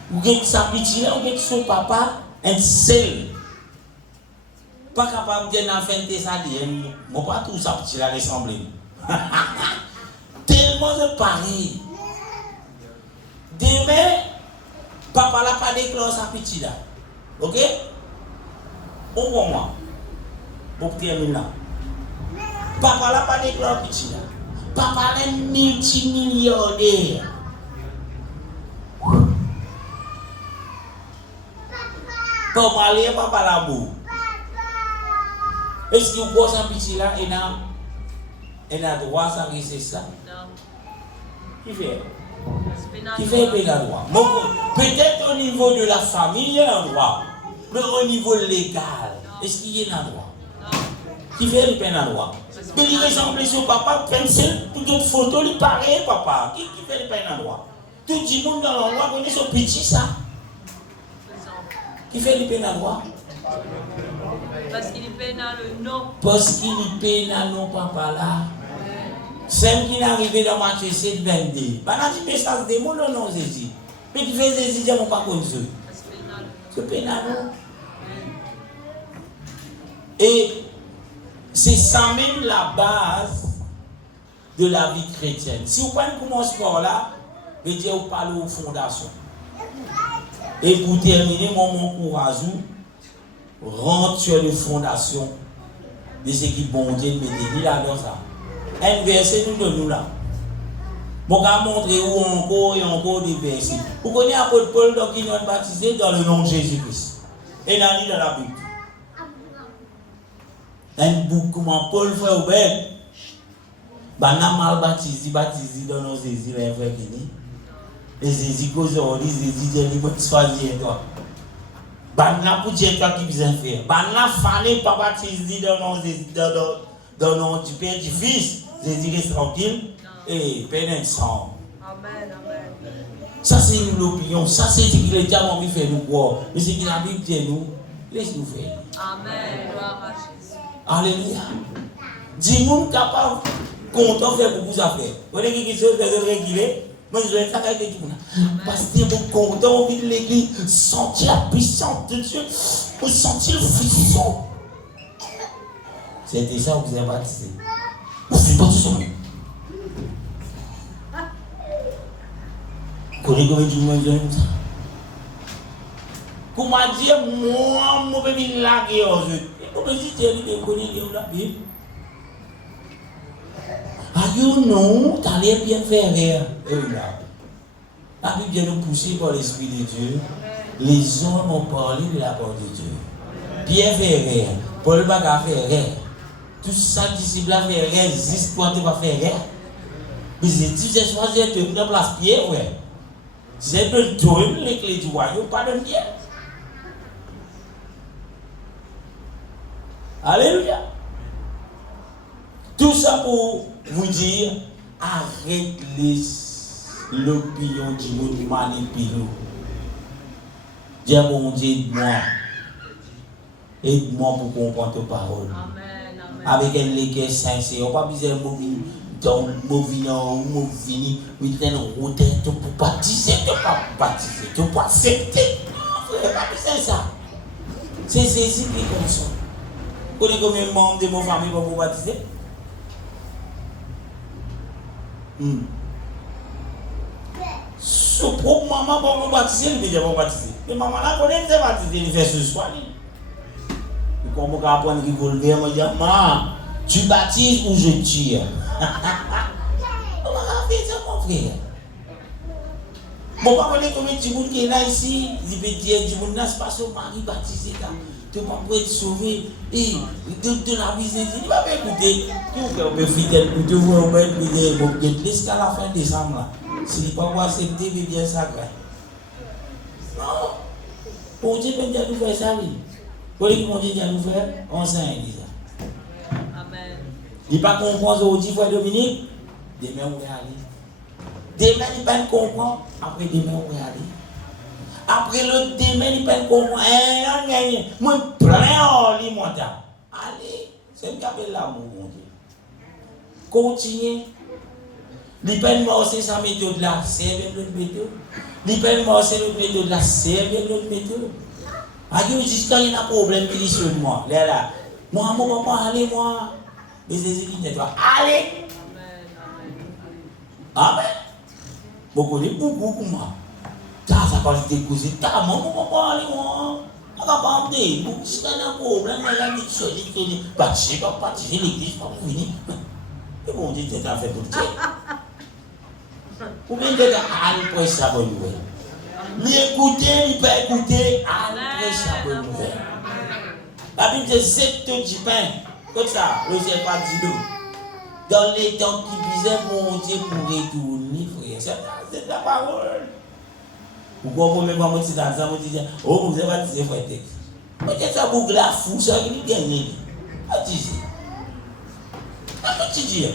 Vous êtes sa petite, vous êtes son papa, un seul. Pas capable de faire ça, moi pas tout ça petit là ressemblé. Tellement de pareil. Demain, papa n'a pas déclaré sa petite là. Ok? Au pour moi. Pour terminer là. Papa n'a pas déclaré petit là. Papa est multimillionnaire. Pour aller, papa l'amour. Est-ce que vous pensez un petit là et a droit à rester ça? Non. Qui fait? Qui fait payer le droit? Peut-être au niveau de la famille, il y a un droit. Mais au niveau légal, est-ce qu'il y a un droit? Non. Qui fait le peine à droit? Mais il ressemble sur papa, pencil, toute autre photo, il paraît papa. Qui fait le peine à droit? Tout le monde dans l'endroit connaît son petit ça. Qui fait le peine à droit? Parce qu'il peine à le nom. Parce qu'il peine à non papa là. Celle qui est arrivé dans Matthieu 7, 22. Maintenant, tu peux ça, des mots, non, Jésus. Mais tu fais Jésus, je ne sais pas comme ça. C'est peine à non. Et c'est ça même la base de la vie chrétienne. Si vous prenez commencer par là, je vais vous parler aux fondations. Et pour terminer, mon encourage, rentre sur les fondations de ce qui bon Dieu me dit là dans ça. Un verset nous donne nous là. Bon, on va montrer où encore et encore des versets. Vous connaissez l'apôtre Paul qui nous a baptisé dans le nom de Jésus-Christ. Et dans la Bible. Un bouc comment Paul fait au bel. Bah, n'a mal baptisé dans nos Jésus, les frères qui disent. Les Jésus qu'aujourd'hui, Jésus dit, il faut choisir toi. Bah, n'a pas dit toi qui vient faire. Bah, n'a fané pas baptisé dans nos du Père du Fils. Jésus reste tranquille et pénètre. Amen, amen. Ça, c'est l'opinion. Ça, c'est ce que les diamants ont fait nous croire. Mais c'est que la Bible dit nous, laisse-nous faire. Amen, gloire à Jésus. Alléluia. Dis-nous capable, content faire beaucoup d'affaires. Vous voyez quelque chose de régulier? Moi, je vais faire quelque chose. Parce que vous content, on vit de l'église, sentir la puissance de Dieu, vous sentir le frisson. C'était ça que vous avez baptisé. Vous ne pas tout ça. Vous connaissez combien de gens comme ça? Comment dire, moi, je peux me laguer aujourd'hui. Comment dire, je connais la Bible. Ah, non, tu allais bien faire. La Bible vient nous pousser par l'Esprit de Dieu. Les hommes ont parlé de la parole de Dieu. Pierre fait rien. Paul va faire rien. Tout ça, disciple a fait rien. Juste toi, tu vas faire rien. Mais si tu as choisi de te mettre en place Pierre, ouais. C'est de donner les clés du royaume, pas de Pierre. Alléluia. Tout ça pour vous dire, arrête l'opinion du monde manipulé. Dis mon Dieu, aide-moi. Aide-moi pour comprendre tes paroles. Amen, amen. Avec un légué sincère, on n'a pas besoin de mourir, mais tu as une route pour baptiser, tu ne peux pas baptiser, tu ne peux pas accepter. Non, frère, pas besoin de ça. C'est Jésus qui est comme ça. Vous connaissez combien de membres de mon famille vont vous baptiser? Ce propre maman va vous baptiser, il dit déjà vous baptiser. Mais maman là, connaît déjà baptiser, il fait ce soir. comment apprendre revolver, moi dire, tu baptises ou je tire? Comment on fait ça, mon frère? Bon, pas connaître combien de monde qui est là ici, il peut dire, du monde là, c'est pas son mari baptisé là. Tu ne peux pas être sauvé. Et de la vie, il ne va pas écouter. Tu peux fidèle, tu vois, on va être fidèle. Bon, jusqu'à la fin décembre là. Si tu ne peux pas accepter, il bien sacré. Non. Bon Dieu peut nous faire ça, oui. Pour les qui vont dire nous faire, on s'en dit ça. Amen. Il ne pas comprendre aujourd'hui, frère Dominique. Demain, on va aller. Demain, il ne pas comprendre. Après, demain, on va aller. Après le demain, il ne pas comprendre. Moi, plein en lit, moi, allez, c'est le cap de l'amour, mon Dieu. Continuez. Il ne pas marcher sa méthode là, c'est l'autre méthode. Il ne pas marcher l'autre méthode là, c'est l'autre méthode. Jusqu'à il y a un problème qui dit sur moi. Là, moi, papa, allez, moi. Mais c'est ce qui n'est pas. Allez. Amen. Beaucoup de beaucoup, moi. Ça va te causer. Ta maman, papa, allez, moi. On va pas me dire. Jusqu'à un problème, la mission, il dit, bâtir l'église, pas venir. Et bon, Dieu, c'est un fait pour Dieu. Ou bien, il y a un point ça, bonne nouvelle. L'écouter, il peut écouter, après ça, bonne nouvelle. La Bible dit, c'est tout du pain. Comme ça, le ciel pas dit l'eau. Dans les temps qui disaient, mon Dieu, pour retourner, frère. C'est la parole. Pourquoi vous même pas me dire ça, vous dites, oh, vous avez pas dit, frère, texte. Mais qu'est-ce que ça vous la fou, ça, il gagne. Qu'est-ce que tu dis?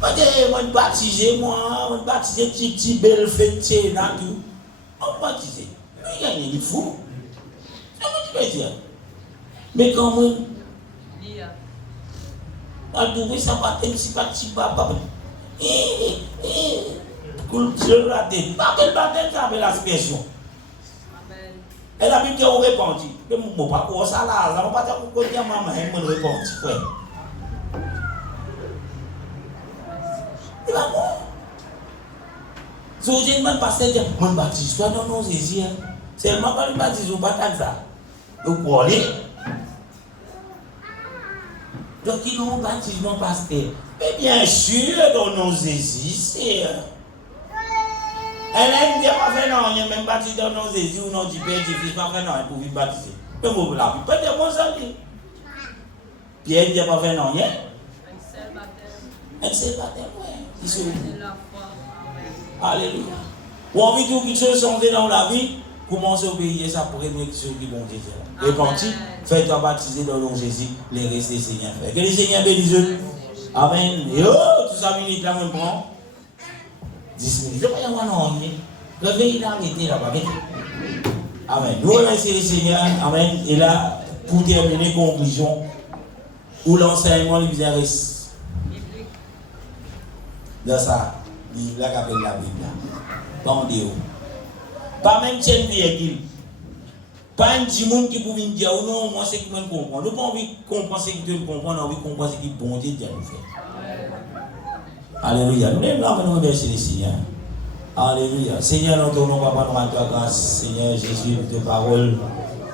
Moi, je baptisé, moi, je baptisé, petit belle fête, là, tout. On baptisé. Il y a des fous. C'est ce que tu veux dire. Mais quand même, on trouve ça pas tel si pas si papa. Culture la tête. Pas quel baptême, ça avait l'aspiration. Elle a dit qu'on répondit. Mais mon papa, ça là, ça va pas dire que maman, elle me répond, frère. Il va bon. Si vous dites, mon pasteur dit, mon baptise, toi, non, c'est seulement quand il baptise, vous ne battez ça. Vous parlez. Donc, il nous baptise, mon pasteur. Mais bien sûr, dans nos c'est. Elle a dit, pas fait non, il n'y a même baptisé dans nos églises ou non, du père, du fils, pas fait non, il pouvait baptiser. Mais vous la vie, pas de bon ça. Pierre dit, pas fait non, il y a. Elle sait pas c'est la foi. Alléluia. Ou envie que quelque chose changer dans la vie, commencez à obéir ça pour aimer ceux qui vont dire. Répantis, faites-toi baptiser dans le nom de Jésus, les restes des Seigneurs. Que les Seigneurs bénissent. Amen. Et tout ça, minute là, on prend 10 minutes. Je ne vais pas y avoir non. Réveillez l'arrêter là-bas. Amen. Nous remercions les Seigneurs. Amen. Et là, pour terminer, conclusion, où l'enseignement lui reste. Dans ça, livre là qu'appelle la Bible. Tendez-vous. Pas même chaîne virgule. Pas un petit monde qui pouvait dire, oh non, moi c'est qui me comprend. Nous pas envie de comprendre ce qui te comprend, nous avons envie de comprendre ce qui bon Dieu dit à nous faire. Alléluia. Nous devons nous remercier les Seigneurs. Alléluia. Seigneur, nous tournons, papa, nous rendons ta grâce. Seigneur Jésus, de parole.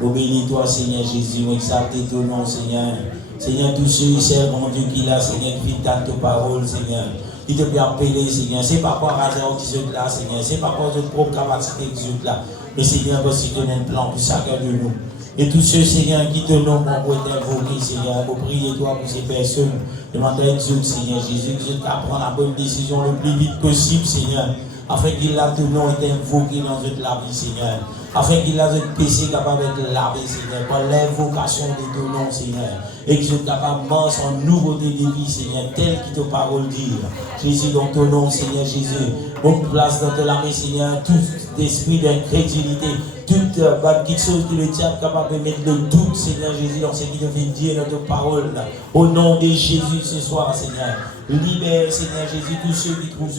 Nous bénis toi, Seigneur Jésus. Nous exaltons ton nom, Seigneur. Seigneur, tous ceux et celles, mon Dieu, qui l'a, Seigneur, qui vit ta parole, Seigneur. Il te peut appeler, Seigneur. Ce n'est pas par hasard qui sont là, Seigneur. Ce n'est pas par notre propre capacité qui sont là. Mais Seigneur, parce que tu donnes un plan pour chacun de nous. Et tous ceux, Seigneur, qui te nomment pour t'invoquer, Seigneur, pour prier toi pour ces personnes. Demande à Dieu, Seigneur Jésus, que je t'apprends la bonne décision le plus vite possible, Seigneur. Afin qu'il a ton nom été invoqué dans notre la vie, Seigneur. Afin qu'il a notre péché capable d'être lavé, Seigneur. Par l'invocation de ton nom, Seigneur. Et que je sois capable de marcher en nouveauté de vie, Seigneur, tel que ta parole dit. Jésus, dans ton nom, Seigneur Jésus. On place dans ton âme, Seigneur, tout esprit d'incrédulité, toute quelque chose que le diable est capable de mettre le doute, Seigneur Jésus, dans ce qui te fait dire dans ta parole. Au nom de Jésus ce soir, Seigneur. Libère, Seigneur Jésus, tous ceux qui trouvent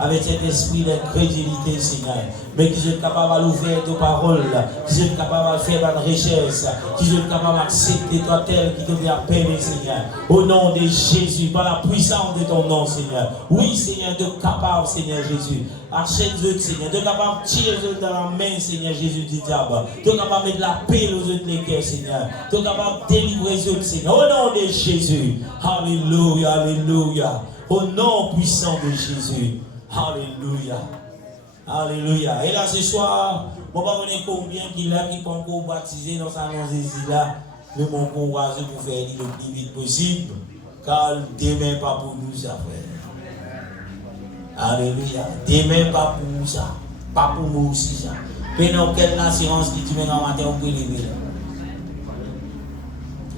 avec cet esprit d'incrédulité, Seigneur. Mais qui sont capables d'ouvrir ta parole, qui sont capables de faire une richesse, qui sont capables d'accepter toi tel qui te vient appeler, Seigneur. Au nom de Jésus, par la puissance de ton nom, Seigneur. Oui, Seigneur, de capable, Seigneur Jésus. Achète-eux, Seigneur. De capable de tirer dans la main, Seigneur Jésus du diable. De capable de mettre la paix aux autres les cœurs, Seigneur. De capable de délivrer eux, Seigneur. Au nom de Jésus. Alléluia, alléluia. Au nom puissant de Jésus. Alléluia. Alléluia. Et là, ce soir, je ne sais pas combien qui là qui peut encore baptiser dans sa nom Jésus là. Mais mon courage pour faire le plus vite possible. Car demain, pas pour nous, ça frère. Alléluia. Demain, pas pour nous, ça. Pas pour nous aussi, ça. Mais non, quelle assurance qui tu mets dans matin, on peut lever là.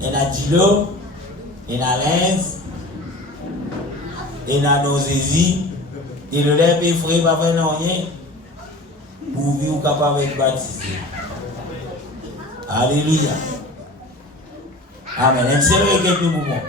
Il y a Dilo, il y a Lens, il y a nos Jésus. Et le lève et frère va faire rien pour vivre capable d'être baptisé. Alléluia. Amen. C'est vrai quelques moments.